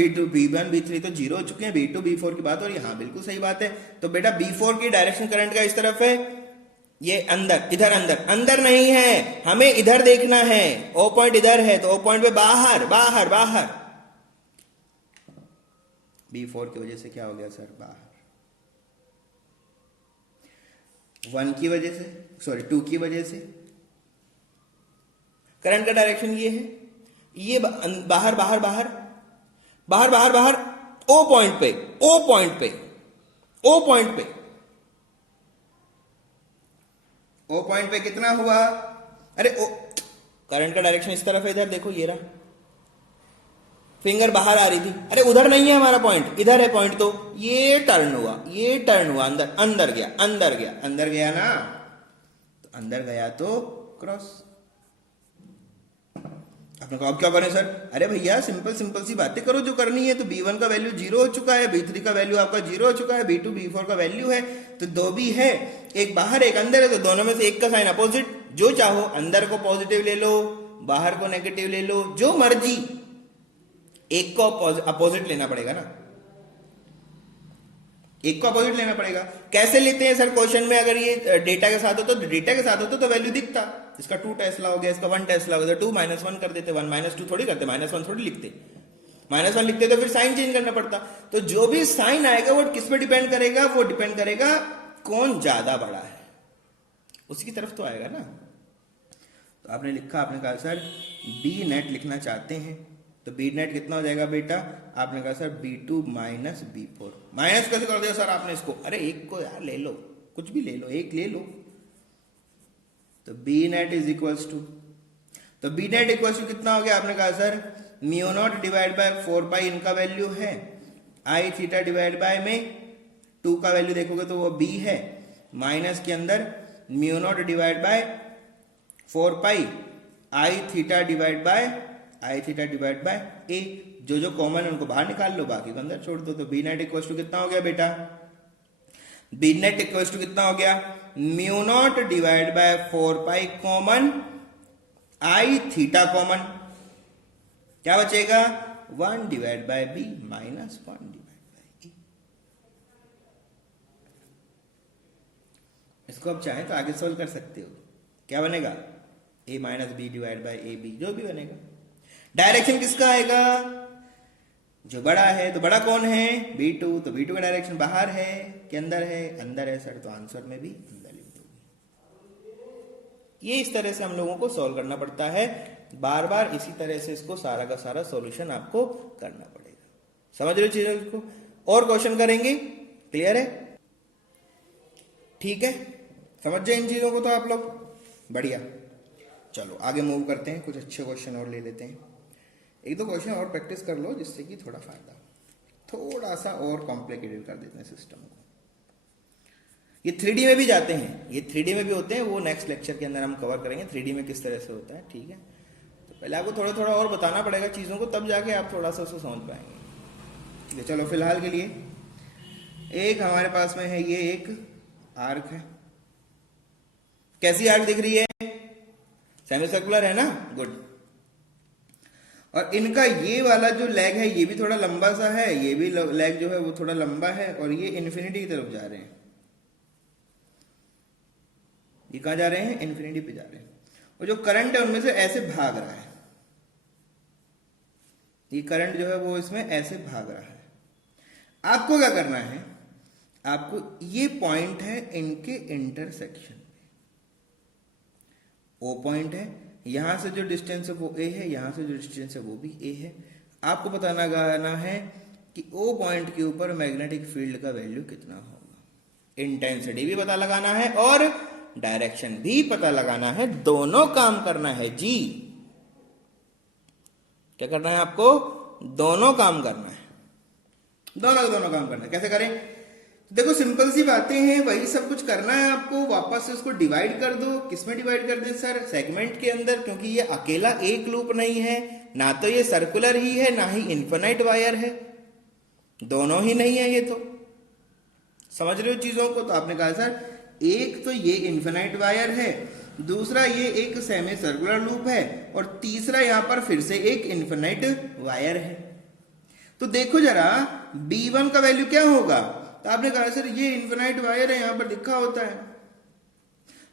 B3 तो जीरो हो चुके हैं, B2 B4 की बात हो रही है, हाँ बिल्कुल सही बात है। तो बेटा B4 की डायरेक्शन करंट का इस तरफ है, ये अंदर, इधर अंदर नहीं है, हमें इधर देखना है, ओ पॉइंट इधर है तो ओ पॉइंट पे बाहर बाहर। B4 की वजह से क्या हो गया सर, बाहर, 1 की वजह से, सॉरी 2 की वजह से करंट का डायरेक्शन ये है, ये बाहर ओ पॉइंट पे कितना हुआ, अरे ओ करंट का डायरेक्शन इस तरफ है, इधर देखो ये रहा, फिंगर बाहर आ रही थी, अरे उधर नहीं है हमारा पॉइंट, इधर है पॉइंट, तो ये टर्न हुआ अंदर गया ना, तो अंदर गया तो क्रॉस। आपने कहा अब क्या करें सर, अरे भैया सिंपल सी बातें करो जो करनी है। तो B1 का वैल्यू 0 हो चुका है, B3 का वैल्यू आपका 0 हो चुका है, B2 B4 का वैल्यू है, तो दो भी है, एक बाहर एक अंदर है, तो दोनों में से एक का साइन अपोजिट, जो चाहो अंदर को पॉजिटिव ले लो, बाहर को नेगेटिव ले लो, जो मर्जी, एक को अपोजिट लेना पड़ेगा ना, एक को अपोजिट लेना पड़ेगा। कैसे लेते हैं सर, क्वेश्चन में अगर ये डेटा के साथ होता तो वैल्यू दिखता, इसका 2 टेस्ला हो गया, इसका 1 टेस्ला हो गया, तो 2 -1 कर देते, 1 -2 थोड़ी करते, -1 थोड़ी लिखते, -1 लिखते तो फिर साइन चेंज करना पड़ता। तो जो भी साइन आएगा वो किस पे डिपेंड करेगा, वो डिपेंड करेगा कौन ज्यादा बड़ा है, उसकी तरफ तो आएगा ना। तो आपने लिखा, आपने कहा सर बी नेट लिखना चाहते हैं, तो बी नेट कितना हो जाएगा बेटा, आपने कहा sir B2 minus B4, minus कैसे कर दिया सर आपने इसको, अरे एक को यार ले लो, कुछ भी ले लो, एक ले लो, तो B net is equals to, तो B नेट इक्वल्स टू कितना हो गया, आपने कहा sir mu naught divide by 4 pi, इनका वैल्यू है, आई थीटा डिवाइड बाय में 2 का वैल्यू देखोगे तो वो B है, माइनस के अंदर mu naught divide by 4 pi I theta divide by A, जो कॉमन है उनको बाहर निकाल लो, बाकी को अंदर छोड़ दो। तो बी नेट इक्वल्स टू कितना हो गया बेटा, बी नेट इक्वल्स टू कितना हो गया, mu naught divide by 4 pi common, I theta common, क्या बचेगा 1 divide by B minus 1 divide by A. इसको आप चाहें तो आगे सोल्व कर सकते हो, क्या बनेगा a minus B divide by A B, जो भी बनेगा। डायरेक्शन किसका आएगा, जो बड़ा है, तो बड़ा कौन है B2, तो B2 का डायरेक्शन बाहर है कि अंदर है सर, तो आंसर में भी अंदर लिख दोगे। ये इस तरह से हम लोगों को सॉल्व करना पड़ता है, बार बार इसी तरह से इसको सारा का सारा सॉल्यूशन आपको करना पड़ेगा, समझ रहे हो चीजों को। और क्वेश्चन करेंगे, क्लियर है, ठीक है, समझ जाए इन चीजों को तो आप लोग, बढ़िया। चलो आगे मूव करते हैं, कुछ अच्छे क्वेश्चन और ले लेते हैं, एक दो क्वेश्चन और प्रैक्टिस कर लो जिससे कि थोड़ा फायदा, थोड़ा सा और कॉम्प्लिकेटेड कर देते हैं सिस्टम को। ये 3D में भी जाते हैं, ये 3D में भी होते हैं, वो नेक्स्ट लेक्चर के अंदर हम कवर करेंगे 3D में किस तरह से होता है, ठीक है। तो पहले आपको थोड़ा थोड़ा और बताना पड़ेगा चीज़ों को, तब जाके आप थोड़ा सा उसको समझ पाएंगे। चलो फिलहाल के लिए एक हमारे पास में है, ये एक आर्क है, कैसी आर्क दिख रही है, सेमी सर्कुलर है ना, गुड। और इनका ये वाला जो लेग है ये भी थोड़ा लंबा सा है, ये भी लेग जो है वो थोड़ा लंबा है, और ये इन्फिनिटी की तरफ जा रहे हैं, ये कहां जा रहे हैं, इन्फिनिटी पे जा रहे हैं। और जो करंट है उनमें से ऐसे भाग रहा है, ये करंट जो है वो इसमें ऐसे भाग रहा है। आपको क्या करना है, आपको ये पॉइंट है इनके इंटरसेक्शन, ओ पॉइंट है, यहां से जो डिस्टेंस है वो ए है, यहां से जो डिस्टेंस है वो भी ए है। आपको पता लगाना है कि ओ पॉइंट के ऊपर मैग्नेटिक फील्ड का वैल्यू कितना होगा। इंटेंसिटी भी पता लगाना है और डायरेक्शन भी पता लगाना है, दोनों काम करना है जी। क्या करना है आपको? दोनों काम करना है, दोनों काम करना है। कैसे करें? देखो सिंपल सी बातें हैं, वही सब कुछ करना है आपको। वापस से उसको डिवाइड कर दो। किसमें डिवाइड कर दे सर? सेगमेंट के अंदर, क्योंकि ये अकेला एक लूप नहीं है, ना तो ये सर्कुलर ही है ना ही इन्फिनाइट वायर है, दोनों ही नहीं है ये। तो समझ रहे हो चीजों को? तो आपने कहा सर एक तो ये इन्फिनाइट वायर है, दूसरा ये एक सेमी सर्कुलर लूप है, और तीसरा यहां पर फिर से एक इन्फिनाइट वायर है। तो देखो जरा B1 का वैल्यू क्या होगा? तो आपने कहा सर ये इन्फिनाइट वायर है, यहां पर लिखा होता है,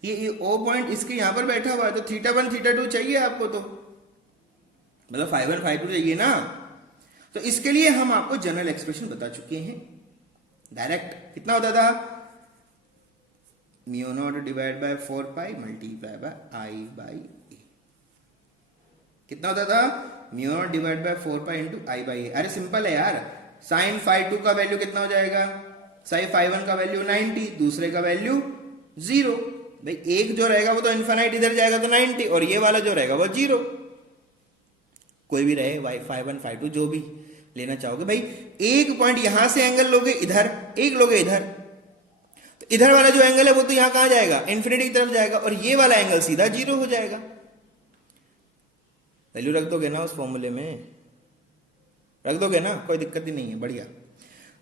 ये ओ पॉइंट इसके यहां पर बैठा हुआ है, तो θ1 θ2 चाहिए आपको, तो मतलब φ1 φ2 चाहिए ना। तो इसके लिए हम आपको जनरल एक्सप्रेशन बता चुके हैं डायरेक्ट। कितना होता था? Mu naught divide by 4 pi multiply by I by A. कितना होता था? Mu naught divide by 4 pi into I by A. अरे सिंपल है यार, साइन φ2 का वैल्यू कितना हो जाएगा? साइन φ1 का वैल्यू 90, दूसरे का वैल्यू 0। भाई एक जो रहेगा वो तो इन्फिनाइट इधर जाएगा तो 90, और ये वाला जो रहेगा वो 0। कोई भी रहे φ1 φ2 जो भी लेना चाहोगे। भाई एक पॉइंट यहां से एंगल लोगे इधर, एक लोगे इधर, तो इधर वाला जो एंगल है वो तो यहां कहां जाएगा? इन्फिनिटी की तरफ जाएगा, और ये वाला एंगल सीधा 0 हो जाएगा। वैल्यू रख दोगे ना उस फॉर्मूले में? रख दोगे ना? कोई दिक्कत ही नहीं है, बढ़िया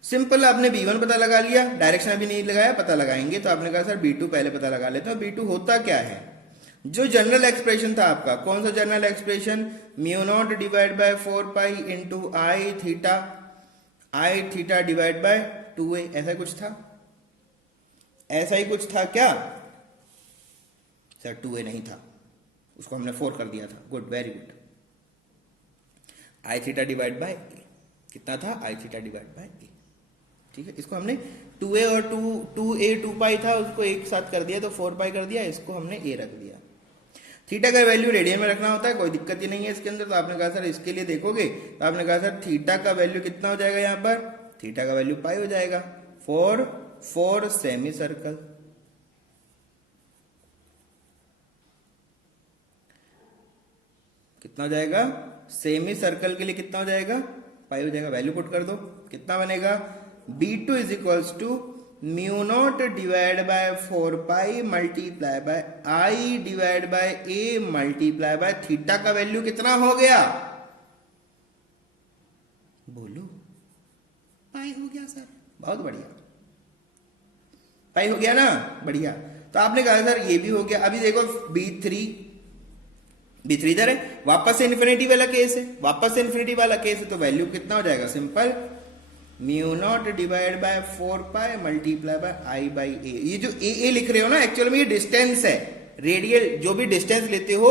सिंपल। आपने B1 पता लगा लिया, डायरेक्शन अभी नहीं लगाया, पता लगाएंगे। तो आपने कहा सर B2 पहले पता लगा लेते हैं। B2 होता क्या है? जो जनरल एक्सप्रेशन था आपका, कौन सा general expression? Mu naught divide by 4 pi into I theta divide bye 2a, ऐसा कुछ था? ऐसा ही कुछ था क्या सर? 2a नहीं था, उसको हमने 4 कर दिया था। Good, very good. I theta divide by A कितना था? I theta divide by A. ठीक है, इसको हमने 2a और 2a 2 पाई था, उसको एक साथ कर दिया तो 4 पाई कर दिया, इसको हमने a रख दिया। थीटा का वैल्यू रेडियन में रखना होता है, कोई दिक्कत ही नहीं है इसके अंदर। तो आपने कहा सर इसके लिए देखोगे, तो आपने कहा सर थीटा का वैल्यू कितना हो जाएगा? यहां पर थीटा का वैल्यू पाई हो जाएगा, 4 सेमी सर्कल। कितना हो जाएगा? सेमी सर्कल के लिए कितना हो जाएगा? पाई हो जाएगा। वैल्यू पुट कर दो, कितना बनेगा? B2 is equals to mu naught divide by 4 pi multiply by I divide by A multiply by theta का वैल्यू कितना हो गया? बोलो। पाई हो गया सर, बहुत बढ़िया, पाई हो गया ना, बढ़िया। तो आपने कहा सर ये भी हो गया। अभी देखो B3 इधर है, वापस से इन्फिनिटी वाला केस है, वापस से इन्फिनिटी वाला केस है, तो वैल्यू कितना हो जाएगा? Simple mu naught divide by 4 pi multiply by I by A. ये जो ए लिख रहे हो ना, एक्चुअल में ये डिस्टेंस है, रेडियल जो भी डिस्टेंस लेते हो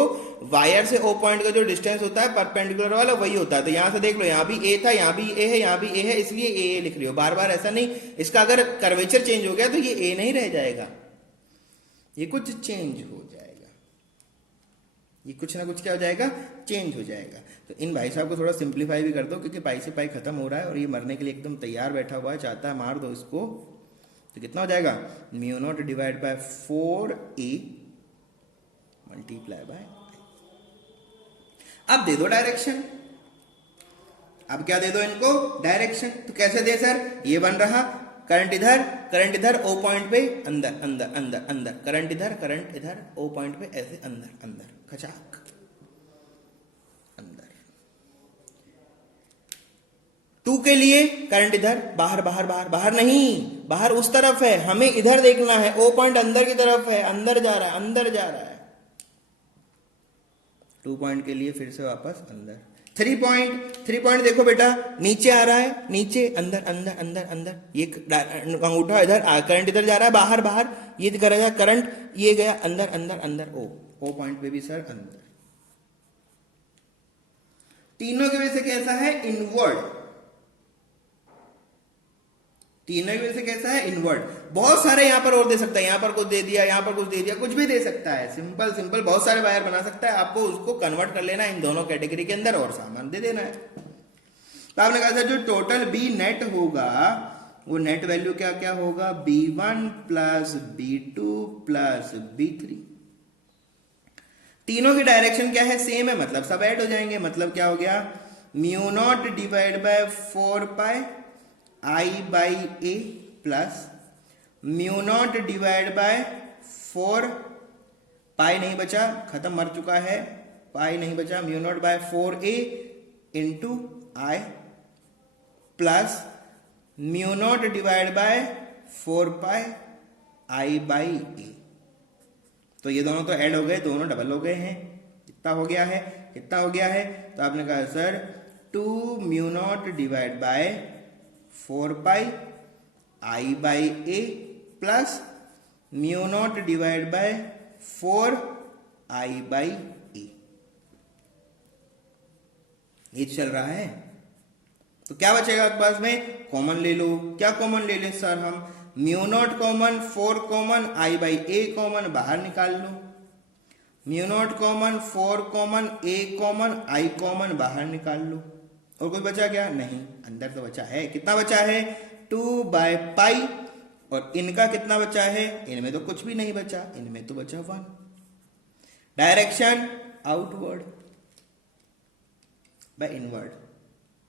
वायर से ओ पॉइंट का जो डिस्टेंस होता है परपेंडिकुलर वाला वही होता है। तो यहां से देख लो, यहां भी ए था, यहां भी ए है, यहां भी ए है, इसलिए ए लिख रही हो बार बार, ऐसा नहीं। इसका अगर कर्वेचर चेंज हो गया तो ये ए नहीं रह जाएगा, ये कुछ चेंज हो जाएगा, ये कुछ ना कुछ क्या हो जाएगा? चेंज हो जाएगा। तो इन भाई साहब को थोड़ा सिंप्लीफाई भी कर दो, क्योंकि पाई से पाई खत्म हो रहा है और ये मरने के लिए एकदम तैयार बैठा हुआ है, चाहता है मार दो इसको। तो कितना हो जाएगा? Mu naught divide bye 4a multiply by. अब दे दो डायरेक्शन, अब क्या दे दो इनको? डायरेक्शन। तो कैसे दे सर? ये बन रहा करंट इधर ओ पॉइंट पे अंदर अंदर अंदर अंदर, करंट इधर ओ पॉइंट पे ऐसे अंदर अंदर खचाक अंदर। 2 के लिए करंट इधर बाहर बाहर बाहर बाहर नहीं, बाहर उस तरफ है, हमें इधर देखना है, ओ पॉइंट अंदर की तरफ है, अंदर जा रहा है, अंदर जा रहा है। 2 पॉइंट के लिए फिर से वापस अंदर। 3 पॉइंट देखो बेटा, नीचे आ रहा है, नीचे अंदर अंदर अंदर अंदर, ये अंगूठा इधर, करंट इधर जा रहा है बाहर बाहर, ये करेगा करंट, ये गया अंदर अंदर अंदर, ओ पॉइंट पे भी सर अंदर। तीनों की वजह से कैसा है? इनवर्ड। तीनों की वजह से कैसा है? इनवर्ड। बहुत सारे यहाँ पर और दे सकता है, यहाँ पर कुछ दे दिया, यहाँ पर कुछ दे दिया, कुछ भी दे सकता है। सिंपल सिंपल बहुत सारे वायर बना सकता है, आपको उसको कन्वर्ट कर लेना है इन दोनों कैटेगरी के अंदर और सामान दे देना है। तो आपने कहा सर जो टोटल बी नेट होगा वो नेट वैल्यू क्या क्या होगा, B1 plus B2 plus B3। तीनों की डायरेक्शन क्या है, सेम है, मतलब सब ऐड हो जाएंगे। मतलब क्या हो गया, mu naught divide by 4 pi I by A plus mu naught divide by 4 pi नहीं बचा, खत्म, मर चुका है, पाई नहीं बचा, mu naught by 4a into I plus mu naught divide by 4 pi I by A. तो ये दोनों तो ऐड हो गए, दोनों डबल हो गए हैं। कितना हो गया है, कितना हो गया है, तो आपने कहा sir 2 mu naught divide by 4 pi I by A plus mu naught divide by 4 I by A. ये चल रहा है। तो क्या बचेगा आपके पास में, कॉमन ले लो। क्या कॉमन ले लें सर हम, mu naught common, 4 common, I by A common, बाहर निकाल लो। म्यू नॉट कॉमन, 4 कॉमन, ए कॉमन, आई कॉमन, बाहर निकाल लो। और कुछ बचा क्या, नहीं, अंदर तो बचा है। कितना बचा है, 2 बाय पाई, और इनका कितना बचा है, इनमें तो कुछ भी नहीं बचा, इनमें तो बचा 1। Direction outward by inward,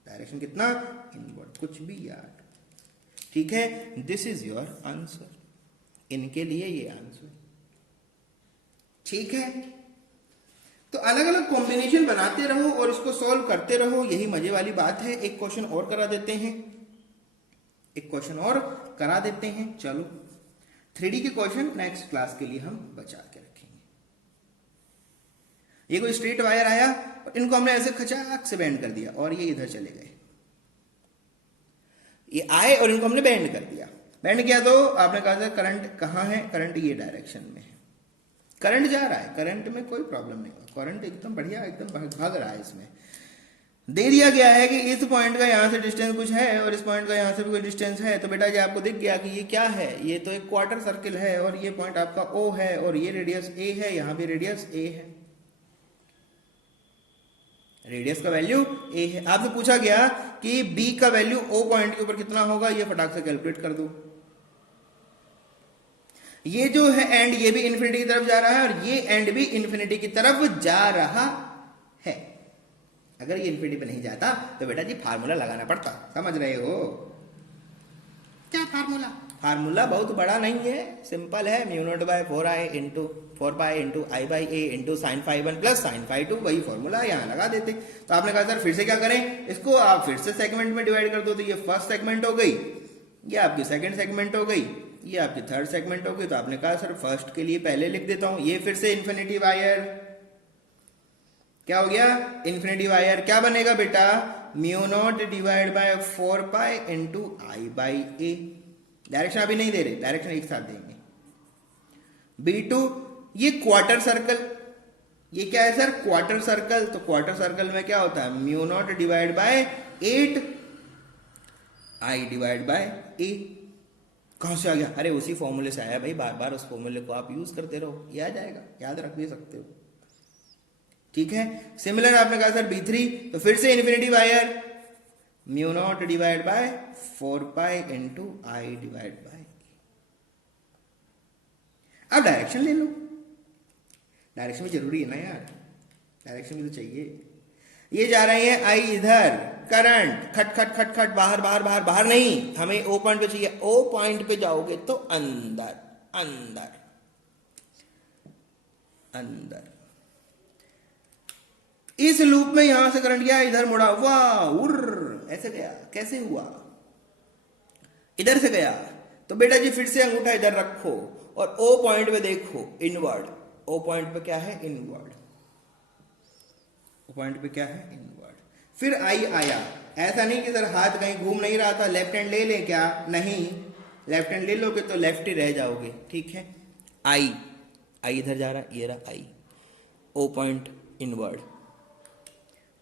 direction कितना, इनवर्ड, कुछ भी यार। ठीक है, दिस इज योर आंसर, इनके लिए ये आंसर। ठीक है, तो अलग अलग कॉम्बिनेशन बनाते रहो और इसको सॉल्व करते रहो, यही मजे वाली बात है। एक क्वेश्चन और करा देते हैं, एक क्वेश्चन और करा देते हैं। चलो 3D के क्वेश्चन नेक्स्ट क्लास के लिए हम बचा के रखेंगे। ये कोई स्ट्रेट वायर आया और इनको हमने ऐसे खचाक से बेंड कर दिया और ये इधर चले गए। ये आए और इनको हमने बेंड कर दिया। बेंड किया तो आपने कहा था करंट कहाँ है, करंट ये डायरेक्शन में है, करंट जा रहा है, करंट में कोई प्रॉब्लम नहीं, करंट एकदम बढ़िया, एकदम भाग रहा है। इसमें दे दिया गया है कि इस पॉइंट का यहाँ से डिस्टेंस कुछ है और इस पॉइंट का यहाँ से भी कोई डिस्टेंस है। तो बेटा जी आपको दिख गया कि ये क्या है, ये तो एक क्वार्टर सर्किल है और ये पॉइंट आपका O है और ये रेडियस A है, यहाँ भी रेडियस A है, रेडियस का वैल्यू A है। आपसे पूछा गया कि B का वैल्यू O पॉइंट के ऊपर कितना होगा, ये फटाक से कैलकुलेट कर दो। ये जो है एंड, ये भी इन्फिनिटी की तरफ जा रहा है और ये एंड भी इन्फिनिटी की तरफ जा रहा है। अगर ये इन्फिनिटी पे नहीं जाता तो बेटा जी फार्मूला लगाना पड़ता, समझ रहे हो क्या फार्मूला? फार्मूला बहुत बड़ा नहीं है, सिंपल है, mu naught by 4 pi into I by A into sine phi 1 plus sine phi 2, वही फॉर्मूला यहाँ लगा देते। तो आपने कहा सर फिर से क्या करें, इसको आप फिर से सेगमेंट में डिवाइड कर दो। तो ये फर्स्ट सेगमेंट हो गई, ये आपकी सेकंड सेगमेंट हो गई, ये आपकी थर्ड सेगमेंट हो गई। तो आपने कहा सर फर्स्ट के लिए पहले लिख देता हूं, ये फिर से इन्फिनिटी वायर, क्या हो गया, इन्फिनिटी वायर। क्या बनेगा बेटा, mu naught divide by 4 pi into I by A. Direction अभी नहीं दे रहे, डायरेक्शन एक साथ देंगे। B2 ये क्वार्टर सर्कल, ये क्या है सर, क्वार्टर सर्कल। तो क्वार्टर सर्कल में क्या होता है, mu naught divide by 8 I divide by A. कहां से आ गया, अरे उसी फॉर्मूले से आया भाई, बार बार उस फॉर्मूले को आप यूज करते रहो, ये आ जाएगा, याद रख भी सकते हो। ठीक है, सिमिलर आपने कहा सर B3, तो फिर से infinity wire, mu naught divide by 4 pi into I divide bye. अब डायरेक्शन ले लो, डायरेक्शन भी जरूरी है ना यार, डायरेक्शन भी तो चाहिए। ये जा रहे हैं आई इधर, करंट खट खट खट खट, बाहर बाहर बाहर बाहर नहीं, हमें O पॉइंट पे चाहिए। O पॉइंट पे जाओगे तो अंदर अंदर अंदर। इस लूप में यहां से करंट गया, इधर मुड़ा, वाह उर्र, ऐसे गया, कैसे हुआ, इधर से गया। तो बेटा जी फिर से अंगूठा इधर रखो और O पॉइंट पे देखो, इनवर्ड। O पॉइंट पे क्या है, इनवर्ड। O पॉइंट पे क्या है, इनवर्ड। फिर आई आया, ऐसा नहीं कि सर हाथ कहीं घूम नहीं रहा था, लेफ्ट हैंड ले लें क्या, नहीं, लेफ्ट हैंड ले लोगे तो लेफ्ट ही रह जाओगे। ठीक है, आई इधर जा रहा है, ये रहा आई। O point inward,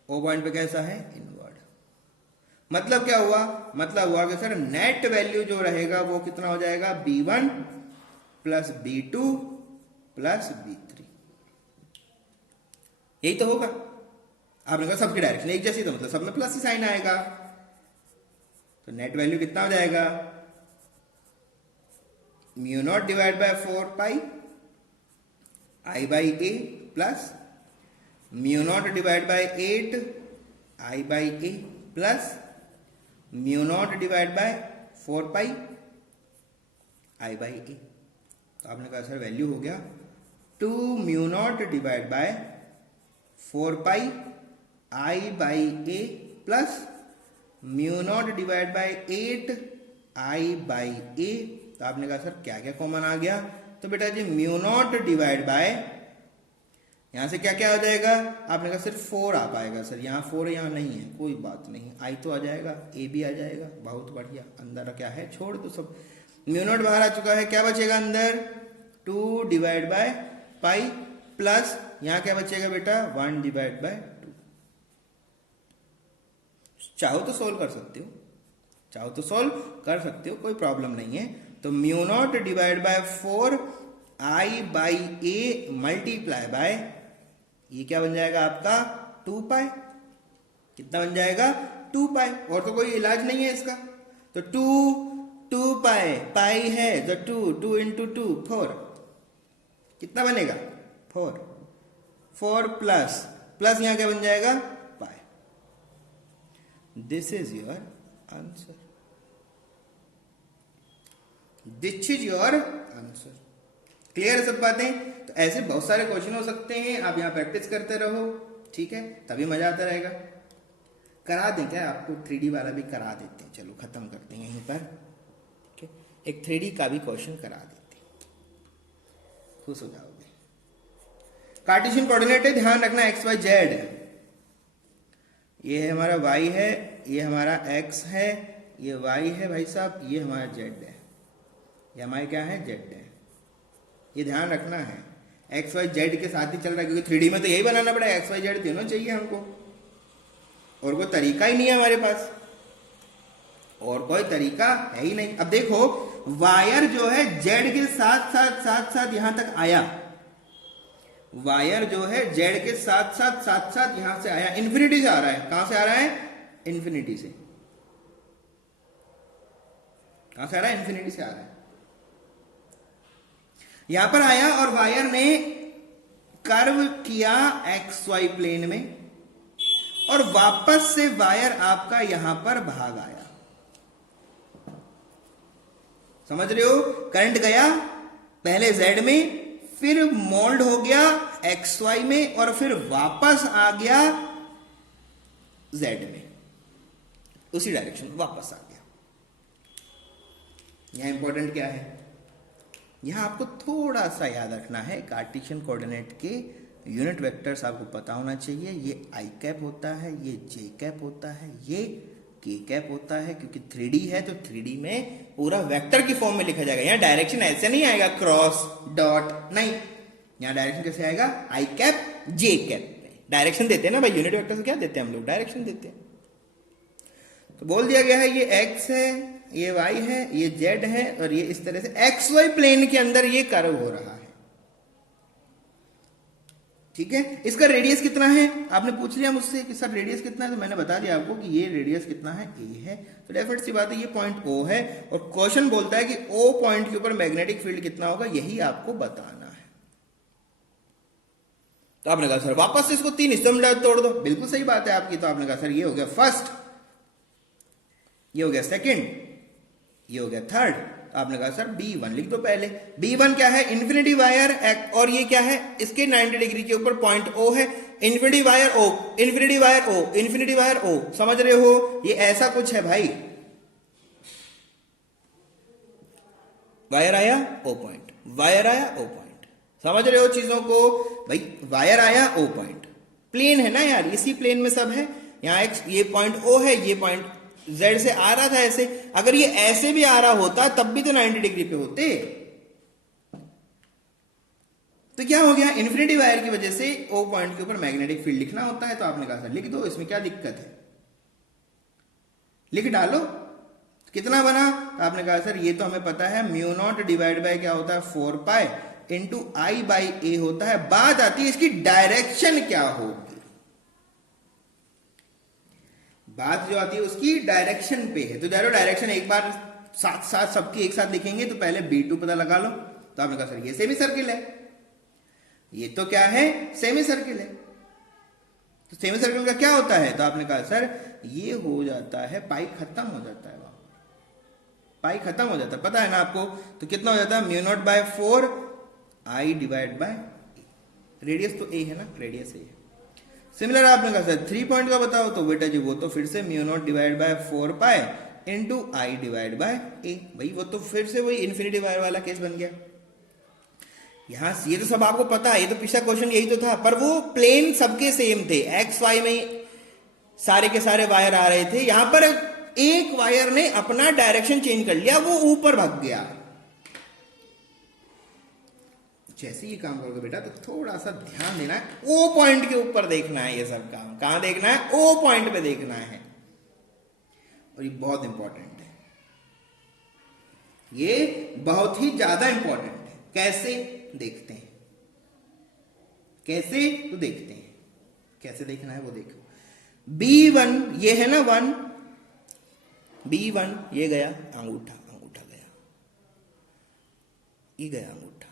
O point पे कैसा है, इनवर्ड। मतलब क्या हुआ, मतलब हुआ कि सर नेट वैल्यू जो रहेगा वो कितना हो जाएगा, B1 plus B2 plus B3, यही तो होगा। आपने कहा सबकी डायरेक्शन एक जैसी, तो मतलब सब में प्लस ही साइन आएगा, तो नेट वैल्यू कितना हो जाएगा, mu naught divide by 4 pi I by A plus mu naught divide by 8 I by A plus mu naught divide by 4 pi I by A. तो आपने कहा सर वैल्यू हो गया 2 mu naught divide by 4 pi I by A plus mu naught divide by 8 I by A. तो आपने कहा sir क्या क्या कॉमन आ गया, तो बेटा जी म्यू नॉट डिवाइड बाय, यहां से क्या क्या हो जाएगा, आपने कहा सिर्फ 4 आ पाएगा सर, यहाँ 4 यहाँ नहीं है, कोई बात नहीं, आई तो आ जाएगा, ए भी आ जाएगा, बहुत बढ़िया। अंदर क्या है छोड़ दो सब, म्यू नॉट बाहर आ चुका है, क्या बचेगा अंदर 2 डिवाइड बाय पाई प्लस यहाँ क्या बचेगा बेटा 1 डिवाइड बाय 2। चाहो तो सोल्व कर सकते हो, चाहो तो सोल्व कर सकते हो, कोई प्रॉब्लम नहीं है। तो mu naught divide by 4 I by A multiply bye, ये क्या बन जाएगा आपका 2 पाई, कितना बन जाएगा 2 पाई, और तो कोई इलाज नहीं है इसका। तो 2 पाई, पाई है तो 2 इंटू 2 4, कितना बनेगा 4 प्लस प्लस यहाँ क्या बन जाएगा pi. This is your answer, this is your answer. Clear है सब बातें। तो ऐसे बहुत सारे क्वेश्चन हो सकते हैं, आप यहाँ प्रैक्टिस करते रहो, ठीक है, तभी मजा आता रहेगा। करा दें क्या आपको 3D वाला भी करा देते हैं, चलो खत्म करते हैं यहीं पर, ठीक है, एक 3D का भी क्वेश्चन करा देते हैं, खुश हो जाओगे। कार्टेशियन कोऑर्डिनेट है, ध्यान रखना एक्स वाई जेड, ये हमारा y है, ये हमारा x है, ये y है भाई साहब, ये हमारा z है, ये हमारे क्या है z है, ये ध्यान रखना है। एक्स वाई जेड के साथ ही चल रहा है, क्योंकि 3D में तो यही बनाना पड़ेगा, एक्स वाई जेड दोनों चाहिए हमको, और कोई तरीका ही नहीं है हमारे पास, और कोई तरीका है ही नहीं। अब देखो वायर जो है जेड के साथ साथ यहां तक आया, वायर जो है जेड के साथ साथ यहां से आया, इन्फिनिटी से आ रहा है, कहां से आ रहा है इन्फिनिटी से, कहां से आ रहा है इन्फिनिटी से आ रहा है, यहां पर आया और वायर ने कर्व किया एक्स वाई प्लेन में, और वापस से वायर आपका यहां पर भाग आया, समझ रहे हो, करंट गया पहले जेड में, फिर मोल्ड हो गया एक्स वाई में, और फिर वापस आ गया जेड में, उसी डायरेक्शन में वापस आ गया। यहां इंपॉर्टेंट क्या है, यहां आपको थोड़ा सा याद रखना है, कार्टेशियन कोऑर्डिनेट के यूनिट वेक्टर्स आपको पता होना चाहिए। ये आई कैप होता है, ये जे कैप होता है, ये के कैप होता है, क्योंकि 3D है तो 3D में पूरा वेक्टर की फॉर्म में लिखा जाएगा। यहाँ डायरेक्शन ऐसे नहीं आएगा क्रॉस डॉट, नहीं, यहाँ डायरेक्शन कैसे आएगा आई कैप जे कैप, डायरेक्शन देते हैं ना भाई, यूनिट वेक्टर से क्या देते हैं हम लोग, डायरेक्शन देते हैं। तो बोल दिया गया है ये एक्स है, ये वाई है, ये जेड है, और ये इस तरह से एक्स वाई प्लेन के अंदर ये कर्व हो रहा है, ठीक है। इसका रेडियस कितना है, आपने पूछ लिया मुझसे कि सर रेडियस कितना है, तो मैंने बता दिया आपको कि ये रेडियस कितना है, ए है, तो डेफिनेट सी बात है ये पॉइंट ओ है, और क्वेश्चन बोलता है कि ओ पॉइंट के ऊपर मैग्नेटिक फील्ड कितना होगा, यही आपको बताना है। तो आपने कहा सर वापस से इसको 3 हिस्सों में तोड़ दो, बिल्कुल सही बात है आपकी। तो आपने कहा सर ये हो गया फर्स्ट, ये हो गया सेकंड, ये हो गया थर्ड, तो आपने कहा सर B1 लिख दो पहले। B1 क्या है, इन्फिनिटी वायर, और ये क्या है, इसके 90 डिग्री के ऊपर पॉइंट O है, infinity wire O, infinity wire O, infinity wire O, समझ रहे हो, ये ऐसा कुछ है भाई, वायर आया O पॉइंट, वायर आया O पॉइंट, समझ रहे हो चीजों को भाई, वायर आया O पॉइंट, प्लेन है ना यार, इसी प्लेन में सब है, यहाँ ये पॉइंट O है, ये पॉइंट Z से आ रहा था ऐसे, अगर ये ऐसे भी आ रहा होता तब भी तो 90 डिग्री पे होते। तो क्या हो गया, इन्फिनिटी वायर की वजह से O पॉइंट के ऊपर मैग्नेटिक फील्ड लिखना होता है, तो आपने कहा सर लिख दो, इसमें क्या दिक्कत है, लिख डालो। कितना बना? तो आपने कहा सर ये तो हमें पता है, म्यू नॉट डिवाइड बाय क्या होता है 4 पाई इंटू आई बाई ए होता है। बात आती है इसकी डायरेक्शन क्या होगी। बात जो आती है उसकी डायरेक्शन पे है। तो डायरेक्शन एक बार साथ साथ सबकी एक साथ लिखेंगे। तो पहले B2 पता लगा लो। तो आपने कहा सर ये सेमी सर्किल है, ये तो क्या है, सेमी सर्किल है। तो सेमी सर्किल का क्या होता है? तो आपने कहा सर ये हो जाता है, पाई खत्म हो जाता है, वहां पाई खत्म हो जाता है, पता है ना आपको। तो कितना हो जाता है? Mu naught by 4 I divide by, radius तो ए है ना, रेडियस ए है। सिमिलर आपने कहा सर 3 पॉइंट का बताओ। तो बेटा जी वो तो फिर से mu naught divide by 4 pi into I divide by A. भाई वो तो फिर से वही इन्फिनिटी वायर वाला केस बन गया। यहां ये तो सब आपको पता है, ये तो पिछला क्वेश्चन यही तो था, पर वो प्लेन सबके सेम थे, एक्स वाई में सारे के सारे वायर आ रहे थे। यहां पर एक वायर ने अपना डायरेक्शन चेंज कर लिया, वो ऊपर भाग गया। जैसे ये काम करोगे बेटा तो थोड़ा सा ध्यान देना है, ओ पॉइंट के ऊपर देखना है। ये सब काम कहां देखना है? ओ पॉइंट पे देखना है। और ये बहुत इंपॉर्टेंट है, ये बहुत ही ज्यादा इंपॉर्टेंट है। कैसे देखते हैं? कैसे? तो देखते हैं कैसे देखना है वो देखो। B1 ये है ना 1, B1 ये गया अंगूठा, अंगूठा गया, ये गया अंगूठा।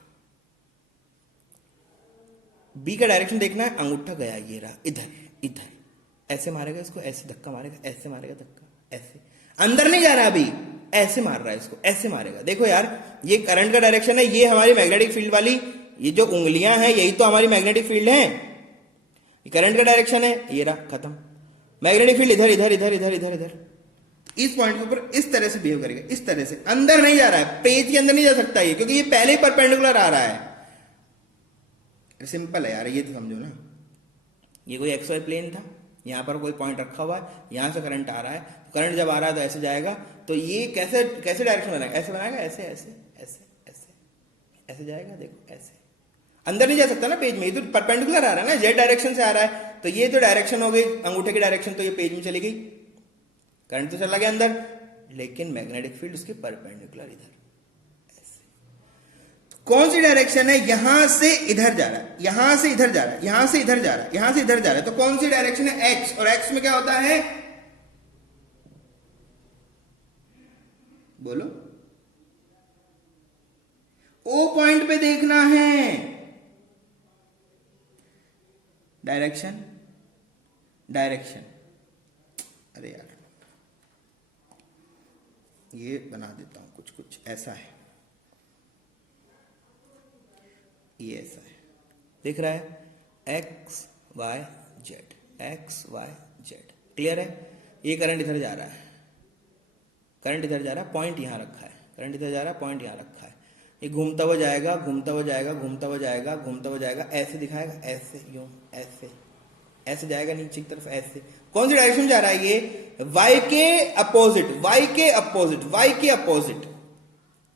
B का डायरेक्शन देखना है, अंगूठा गया, ये रहा इधर, इधर ऐसे मारेगा इसको, ऐसे धक्का मारेगा, ऐसे मारेगा धक्का, ऐसे अंदर नहीं जा रहा अभी, ऐसे मार रहा है इसको, ऐसे मारेगा। देखो यार ये करंट का डायरेक्शन है, ये हमारी मैग्नेटिक फील्ड वाली ये जो उंगलियां हैं यही तो हमारी मैग्नेटिक फील्ड है। ये करंट का डायरेक्शन है, ये रहा खत्म। मैग्नेटिक फील्ड इधर इधर इधर इधर इधर इधर, इस पॉइंट के ऊपर इस तरह से बिहेव करेगा, इस तरह से अंदर नहीं जा रहा है, पेज के अंदर नहीं जा सकता ये, क्योंकि ये पहले ही परपेंडिकुलर आ रहा है। सिंपल है यार, ये तो समझो ना। ये कोई एक्स वाई प्लेन था, यहां पर कोई पॉइंट रखा हुआ है, यहां से करंट आ रहा है, करंट जब आ रहा है तो ऐसे जाएगा। तो ये कैसे कैसे डायरेक्शन बनाएगा? ऐसे बनाएगा, ऐसे ऐसे ऐसे ऐसे ऐसे जाएगा। देखो ऐसे अंदर नहीं जा सकता ना पेज में, ये तो परपेंडिकुलर आ रहा है ना, जेड डायरेक्शन से आ रहा है। तो ये तो डायरेक्शन हो गई अंगूठे की डायरेक्शन, तो ये पेज में चली गई, करंट तो चला गया अंदर, लेकिन मैग्नेटिक फील्ड उसके परपेंडिकुलर इधर। कौन सी डायरेक्शन है? यहां से इधर जा रहा है, यहां से इधर जा रहा है, यहां से इधर जा रहा है, यहां से इधर जा रहा है। तो कौन सी डायरेक्शन है? एक्स। और एक्स में क्या होता है? बोलो। ओ पॉइंट पे देखना है डायरेक्शन, डायरेक्शन। अरे यार ये बना देता हूं, कुछ कुछ ऐसा है, ये ऐसा है, दिख रहा है? X Y Z, X Y Z, clear है? ये करंट इधर जा रहा है, करंट इधर जा रहा है, पॉइंट यहां रखा है, करंट इधर जा रहा है, पॉइंट यहां रखा है। ये घूमता हुआ जाएगा, घूमता हुआ जाएगा, घूमता हुआ जाएगा, घूमता हुआ जाएगा, ऐसे दिखाएगा, ऐसे यूं, ऐसे ऐसे जाएगा नीचे की तरफ, ऐसे। कौन सी डायरेक्शन जा रहा है? ये वाई के अपोजिट, वाई के अपोजिट, वाई के अपोजिट।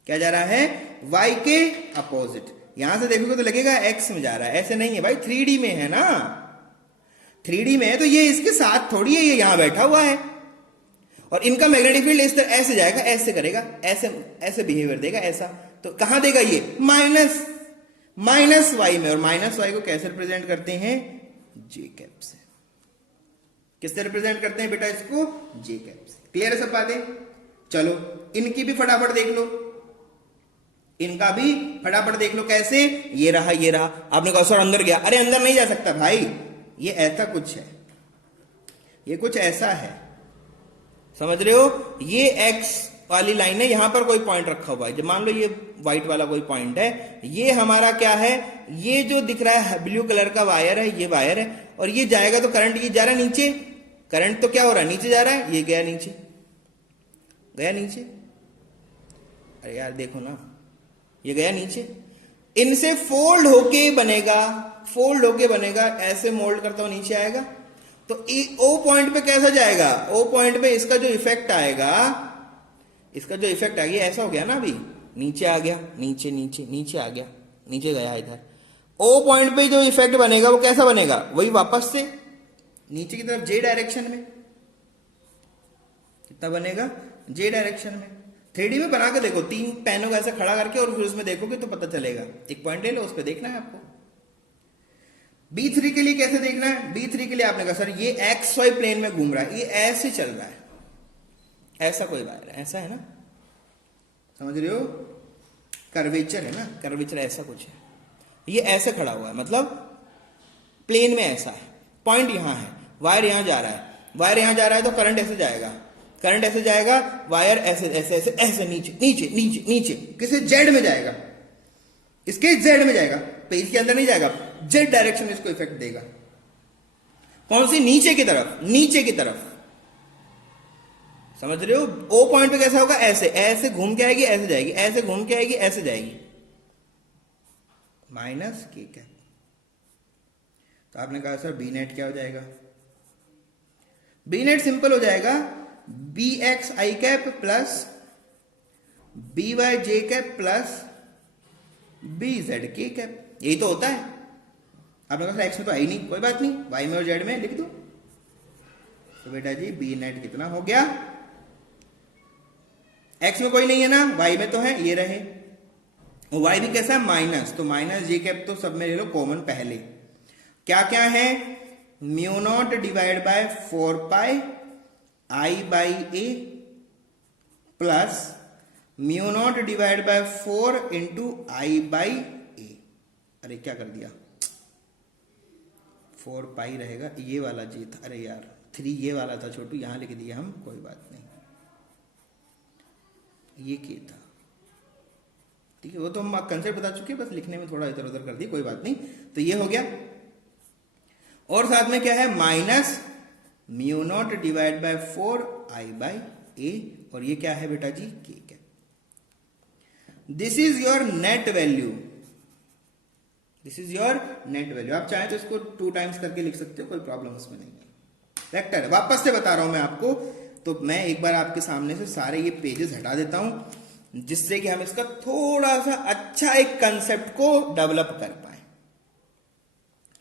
क्या जा रहा है? वाई के अपोजिट। यहां से देखोगे तो लगेगा एक्स में जा रहा है, ऐसे नहीं है भाई, 3D में है ना, 3D में है तो ये इसके साथ थोड़ी है, ये यहां बैठा हुआ है। और इनका मैग्नेटिक फील्ड इस तरह ऐसे जाएगा, ऐसे करेगा, ऐसे ऐसे बिहेवियर देगा, ऐसा। तो कहां देगा ये? माइनस माइनस वाई में। और माइनस वाई को कैसे रिप्रेजेंट करते हैं? जे कैप से। किससे रिप्रेजेंट करते हैं बेटा इसको? जे कैप से। क्लियर है सब बातें? चलो इनकी भी फटाफट देख लो, इनका भी फटाफट देख लो कैसे। ये रहा, ये रहा। आपने कहा सर अंदर गया, अरे अंदर नहीं जा सकता भाई, ये ऐसा कुछ है, ये कुछ ऐसा है, समझ रहे हो? ये एक्स वाली लाइन है, यहां पर कोई पॉइंट रखा हुआ है, जब मान लो ये व्हाइट वाला कोई पॉइंट है, ये हमारा क्या है? ये जो दिख रहा है ब्लू कलर का वायर है, ये वायर है, और ये जाएगा तो करंट ये जा रहा है नीचे, करंट तो क्या हो रहा है? नीचे जा रहा है, ये गया नीचे, गया नीचे। अरे यार देखो ना, ये गया नीचे, इनसे फोल्ड होके बनेगा, फोल्ड होके बनेगा, ऐसे मोल्ड करता हुआ नीचे आएगा। तो ओ पॉइंट पे कैसा जाएगा? ओ पॉइंट पे इसका जो इफेक्ट आएगा, इसका जो इफेक्ट आ गया, ऐसा हो गया ना, अभी नीचे आ गया, नीचे नीचे नीचे आ गया, नीचे गया इधर। ओ पॉइंट पे जो इफेक्ट बनेगा वो कैसा बनेगा? वही वापस से नीचे की तरफ जे डायरेक्शन में, कितना बनेगा, जे डायरेक्शन में। 3D में बना के देखो, 3 पेनों को ऐसे खड़ा करके और फिर उसमें देखोगे तो पता चलेगा। एक पॉइंट ले लो, उस पर देखना है आपको। B3 के लिए कैसे देखना है? B3 के लिए आपने कहा सर ये XY प्लेन में घूम रहा है, ये ऐसे चल रहा है, ऐसा कोई वायर है, ऐसा है ना, समझ रहे हो, कर्वेचर है ना, कर्वेचर ऐसा कुछ है, ये ऐसे खड़ा हुआ है, मतलब प्लेन में ऐसा है, पॉइंट यहां है, वायर यहां जा रहा है, वायर यहां जा रहा है तो करंट ऐसे जाएगा, करंट ऐसे जाएगा, वायर ऐसे ऐसे ऐसे ऐसे नीचे नीचे नीचे नीचे, किसे जेड में जाएगा, इसके जेड में जाएगा, पेज के अंदर नहीं जाएगा, जेड डायरेक्शन में इसको इफेक्ट देगा। कौन सी? नीचे की तरफ, नीचे की तरफ, समझ रहे हो। ओ पॉइंट पे कैसा होगा, ऐसे ऐसे घूम के आएगी, ऐसे जाएगी, ऐसे घूम के आएगी, ऐसे जाएगी, माइनस के कैप। तो आपने कहा सर बी नेट क्या हो जाएगा? बी नेट सिंपल हो जाएगा, बी एक्स आई कैप प्लस बी वाई जे कैप प्लस बी जेड के कैप। यही तो होता है। आपने कहा एक्स में तो है ही नहीं, कोई बात नहीं, वाई में और जेड में लिख दो। तो बेटा जी बी नेट कितना हो गया? एक्स में कोई नहीं है ना, वाई में तो है, ये रहे, और वाई भी कैसा है, माइनस, तो माइनस जे कैप तो सब में ले लो कॉमन पहले। क्या क्या है? Mu naught divide by 4 pi I by A plus mu naught divide by 4 into I by A. अरे क्या कर दिया, 4 पाई रहेगा, ये वाला जी था, अरे यार 3 ये वाला था छोटू, यहां लिख दिया हम, कोई बात नहीं, ये के था, ठीक है, वो तो हम कंसेप्ट बता चुके, बस लिखने में थोड़ा इधर उधर कर दिया, कोई बात नहीं। तो ये हो गया, और साथ में क्या है, minus mu naught divide by 4 I by A, और ये क्या है बेटा जी, के क्या। This is your net value, this is your net value. आप चाहें तो इसको 2 टाइम्स करके लिख सकते हो, कोई प्रॉब्लम उसमें नहीं है। वेक्टर वापस से बता रहा हूं मैं आपको, तो मैं एक बार आपके सामने से सारे ये पेजेस हटा देता हूं, जिससे कि हम इसका थोड़ा सा अच्छा एक कंसेप्ट को डेवलप कर पाए।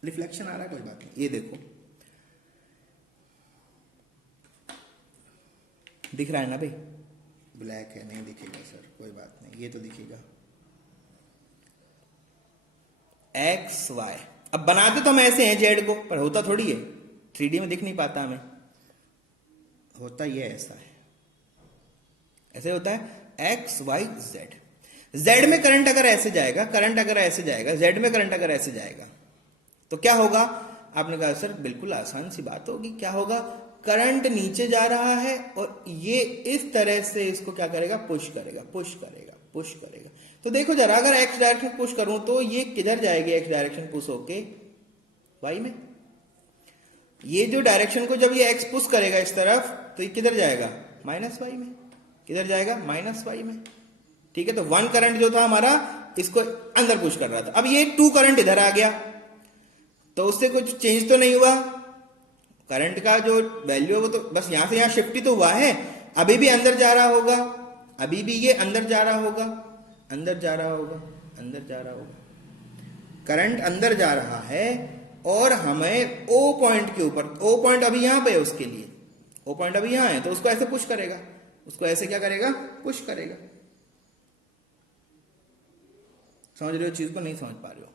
रिफ्लेक्शन आ रहा है, कोई बात नहीं, ये देखो दिख रहा है ना भाई, ब्लैक है, नहीं दिखेगा सर, कोई बात नहीं, ये तो दिखेगा, एक्स वाई। अब बनाते तो हम ऐसे हैं जेड को, पर होता थोड़ी है, 3D में दिख नहीं पाता हमें, होता ये ऐसा है, ऐसे होता है एक्स वाई जेड। जेड में करंट अगर ऐसे जाएगा, करंट अगर ऐसे जाएगा, जेड में करंट अगर ऐसे जाएगा, तो क्या होगा? आपने कहा सर बिल्कुल आसान सी बात होगी, क्या होगा, करंट नीचे जा रहा है और ये इस तरह से इसको क्या करेगा, पुश करेगा, पुश करेगा, पुश करेगा। तो देखो जरा, अगर एक्स डायरेक्शन पुश करूं तो ये किधर जाएगी, एक्स डायरेक्शन पुश होके वाई में। ये जो डायरेक्शन को जब ये एक्स पुश करेगा इस तरफ, तो ये किधर जाएगा, माइनस वाई में, किधर जाएगा, माइनस वाई में, ठीक है। तो 1 करंट जो था हमारा, इसको अंदर पुश कर रहा था, अब ये 2 करंट इधर आ गया, तो उससे कुछ चेंज तो नहीं हुआ, करंट का जो वैल्यू है वो तो बस यहां से यहां शिफ्ट ही तो हुआ है, अभी भी अंदर जा रहा होगा, अभी भी ये अंदर जा रहा होगा, अंदर जा रहा होगा, अंदर जा रहा होगा, करंट अंदर जा रहा है, और हमें ओ पॉइंट के ऊपर, ओ पॉइंट अभी यहां पे है, उसके लिए ओ पॉइंट अभी यहां है, तो उसको ऐसे पुश करेगा, उसको ऐसे क्या करेगा, पुश करेगा। समझ रहे हो चीज को, नहीं समझ पा रहे हो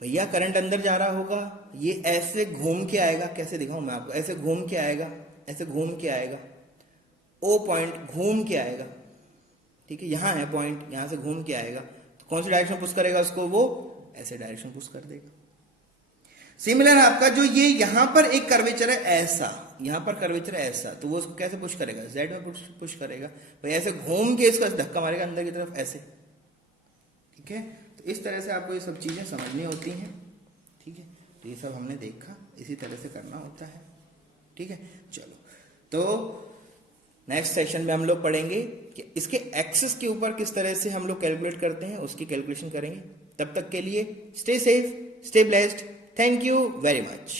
भैया? करंट अंदर जा रहा होगा, ये ऐसे घूम के आएगा, कैसे दिखाऊं मैं आपको, ऐसे घूम के आएगा, ऐसे घूम के आएगा, ओ पॉइंट घूम के आएगा, ठीक है, यहां है पॉइंट, यहां से घूम के आएगा, तो कौन सी डायरेक्शन पुश करेगा उसको, वो ऐसे डायरेक्शन पुश कर देगा। सिमिलर आपका जो ये यहां पर एक कर्वेचर है ऐसा, यहां पर कर्वेचर है ऐसा, तो वो उसको कैसे पुश करेगा, जेड में पुश करेगा भाई, ऐसे घूम के इसका धक्का मारेगा अंदर की तरफ ऐसे, ठीक है। तो इस तरह से आपको ये सब चीजें समझनी होती हैं, ठीक है। तो ये सब हमने देखा, इसी तरह से करना होता है, ठीक है। चलो, तो नेक्स्ट सेशन में हम लोग पढ़ेंगे कि इसके एक्सिस के ऊपर किस तरह से हम लोग कैलकुलेट करते हैं, उसकी कैलकुलेशन करेंगे। तब तक के लिए stay safe, stay blessed, thank you very much.